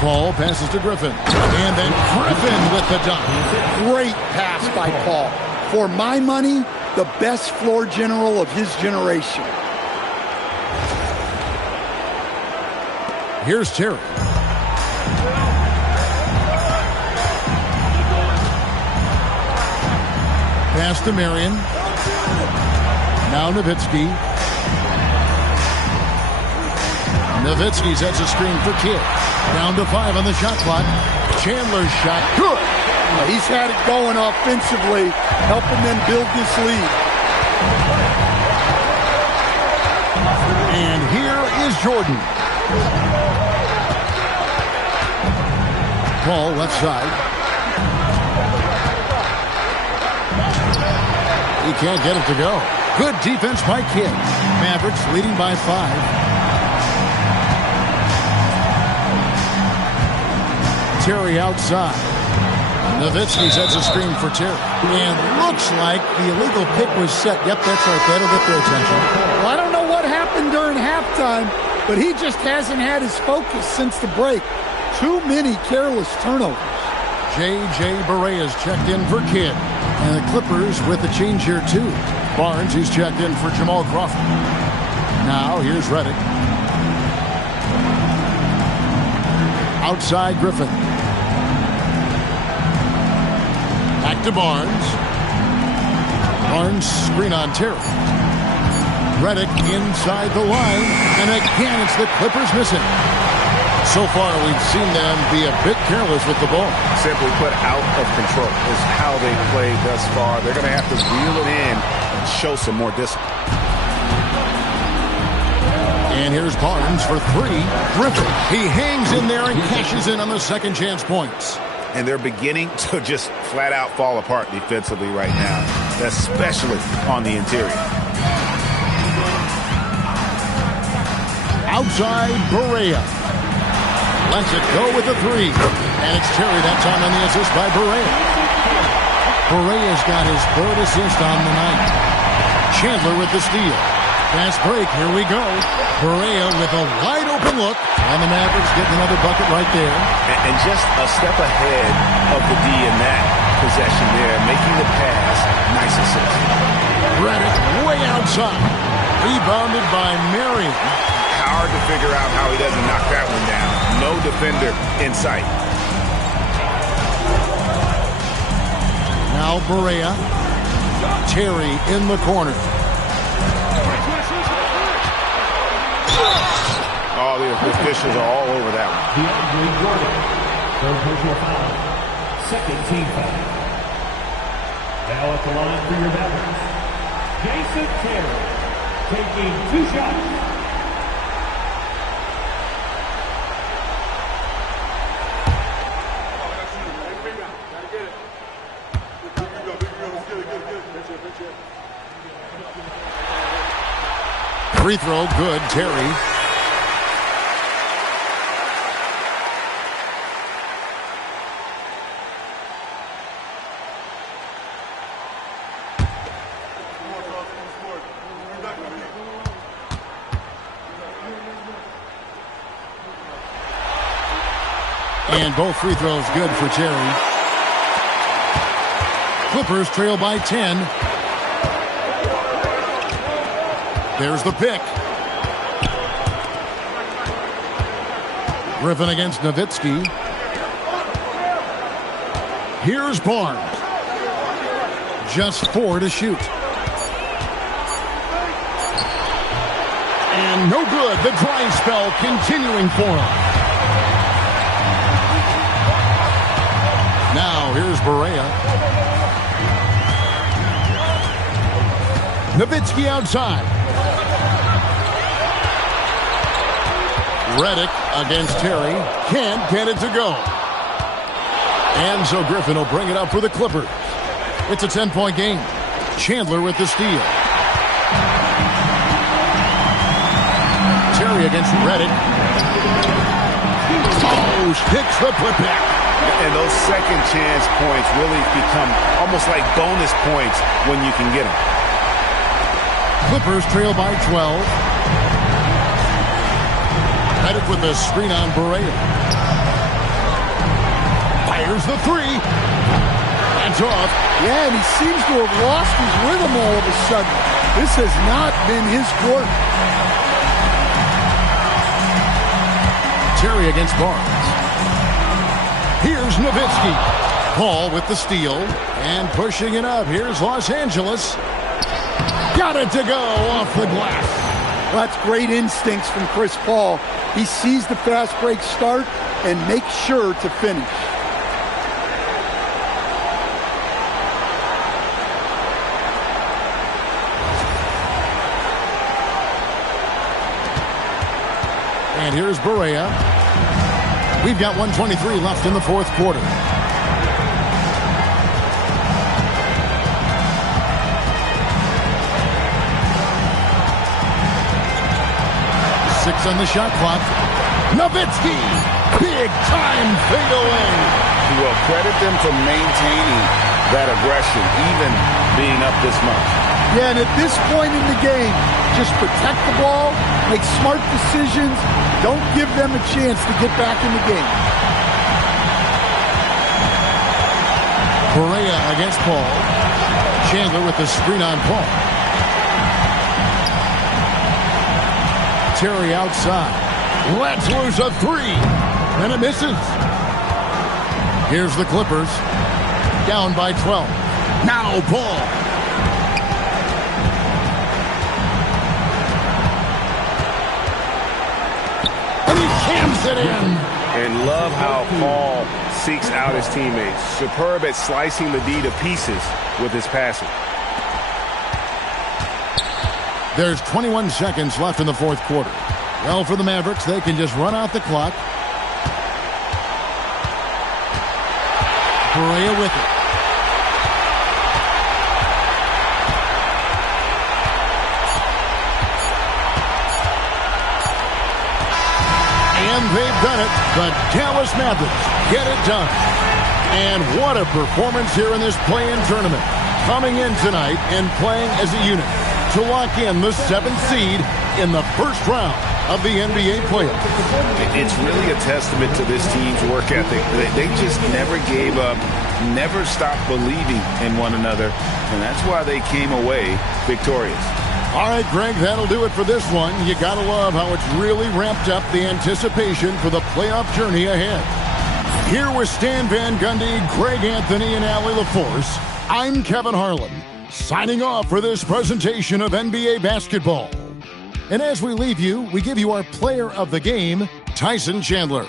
Paul passes to Griffin. And then Griffin with the dunk. Great pass by Paul. For my money, the best floor general of his generation. Here's Terry. Pass to Marion. Now Nowitzki. Nowitzki sets a screen for Kidd. Down to 5 on the shot clock. Chandler's shot. Good. He's had it going offensively, helping them build this lead. And here is Jordan. Paul left side. He can't get it to go. Good defense by Kidd. Mavericks leading by 5. Terry outside. Nowitzki sets a screen for Terry. And looks like the illegal pick was set. Yep, that's right. That'll get their attention. Well, I don't know what happened during halftime, but he just hasn't had his focus since the break. Too many careless turnovers. J.J. Barea's checked in for Kidd. And the Clippers with a change here, too. Barnes, who's checked in for Jamal Crawford. Now, here's Redick. Outside Griffin. Back to Barnes. Barnes screen on Terry. Redick inside the line. And again, it's the Clippers missing. So far, we've seen them be a bit careless with the ball. Simply put, out of control is how they played thus far. They're going to have to reel it in and show some more discipline. And here's Barnes for 3. Griffin. He hangs in there and cashes in on the second chance points. And they're beginning to just flat out fall apart defensively right now, especially on the interior. Outside Barea. Lets it go with the three. And it's Terry that time on the assist by Berea. Berea's got his third assist on the night. Chandler with the steal. Fast break, here we go. Berea with a wide open look. And the Mavericks getting another bucket right there. And just a step ahead of the D in that possession there, making the pass. Nice assist. Reddick way outside. Rebounded by Marion. Hard to figure out how he doesn't knock that one down. No defender in sight. Now Berea. Terry in the corner. Oh, the officials are all over that one. Third personal foul. Second team foul. Now at the line for your Mavericks, Jason Terry, taking 2 shots. Free throw, good, Terry. And both free throws good for Terry. Clippers trail by 10. There's the pick. Griffin against Nowitzki. Here's Barnes. Just 4 to shoot. And no good. The dry spell continuing for him. Now here's Berea. Nowitzki outside. Reddick against Terry. Can't get it to go. And so Griffin will bring it up for the Clippers. It's a 10-point game. Chandler with the steal. Terry against Reddick. Oh, hits the putback. And those second chance points really become almost like bonus points when you can get them. Clippers trail by 12. Reddick with the screen on Berea. Fires the three. That's off. Yeah, and he seems to have lost his rhythm all of a sudden. This has not been his court. Terry against Barnes. Here's Nowitzki. Paul with the steal. And pushing it up. Here's Los Angeles. Got it to go off the glass. Well, that's great instincts from Chris Paul. He sees the fast break start and makes sure to finish. And here's Berea. We've got 1:23 left in the fourth quarter. On the shot clock. Nowitzki. Big time fade away. Well, credit them for maintaining that aggression, even being up this much. Yeah, and at this point in the game, just protect the ball, make smart decisions, don't give them a chance to get back in the game. Berea against Paul. Chandler with the screen on Paul. Terry outside. Lets loose a three. And it misses. Here's the Clippers. Down by 12. Now Paul. And he jams it in. And love how Paul seeks out his teammates. Superb at slicing the D to pieces with his passing. There's 21 seconds left in the fourth quarter. Well, for the Mavericks, they can just run out the clock. Berea with it. And they've done it. The Dallas Mavericks get it done. And what a performance here in this play-in tournament. Coming in tonight and playing as a unit to lock in the 7th seed in the first round of the NBA playoffs. It's really a testament to this team's work ethic. They just never gave up, never stopped believing in one another, and that's why they came away victorious. All right, Greg, that'll do it for this one. You gotta love how it's really ramped up the anticipation for the playoff journey ahead. Here with Stan Van Gundy, Greg Anthony, and Allie LaForce, I'm Kevin Harlan, signing off for this presentation of NBA basketball. And as we leave you, we give you our player of the game, Tyson Chandler.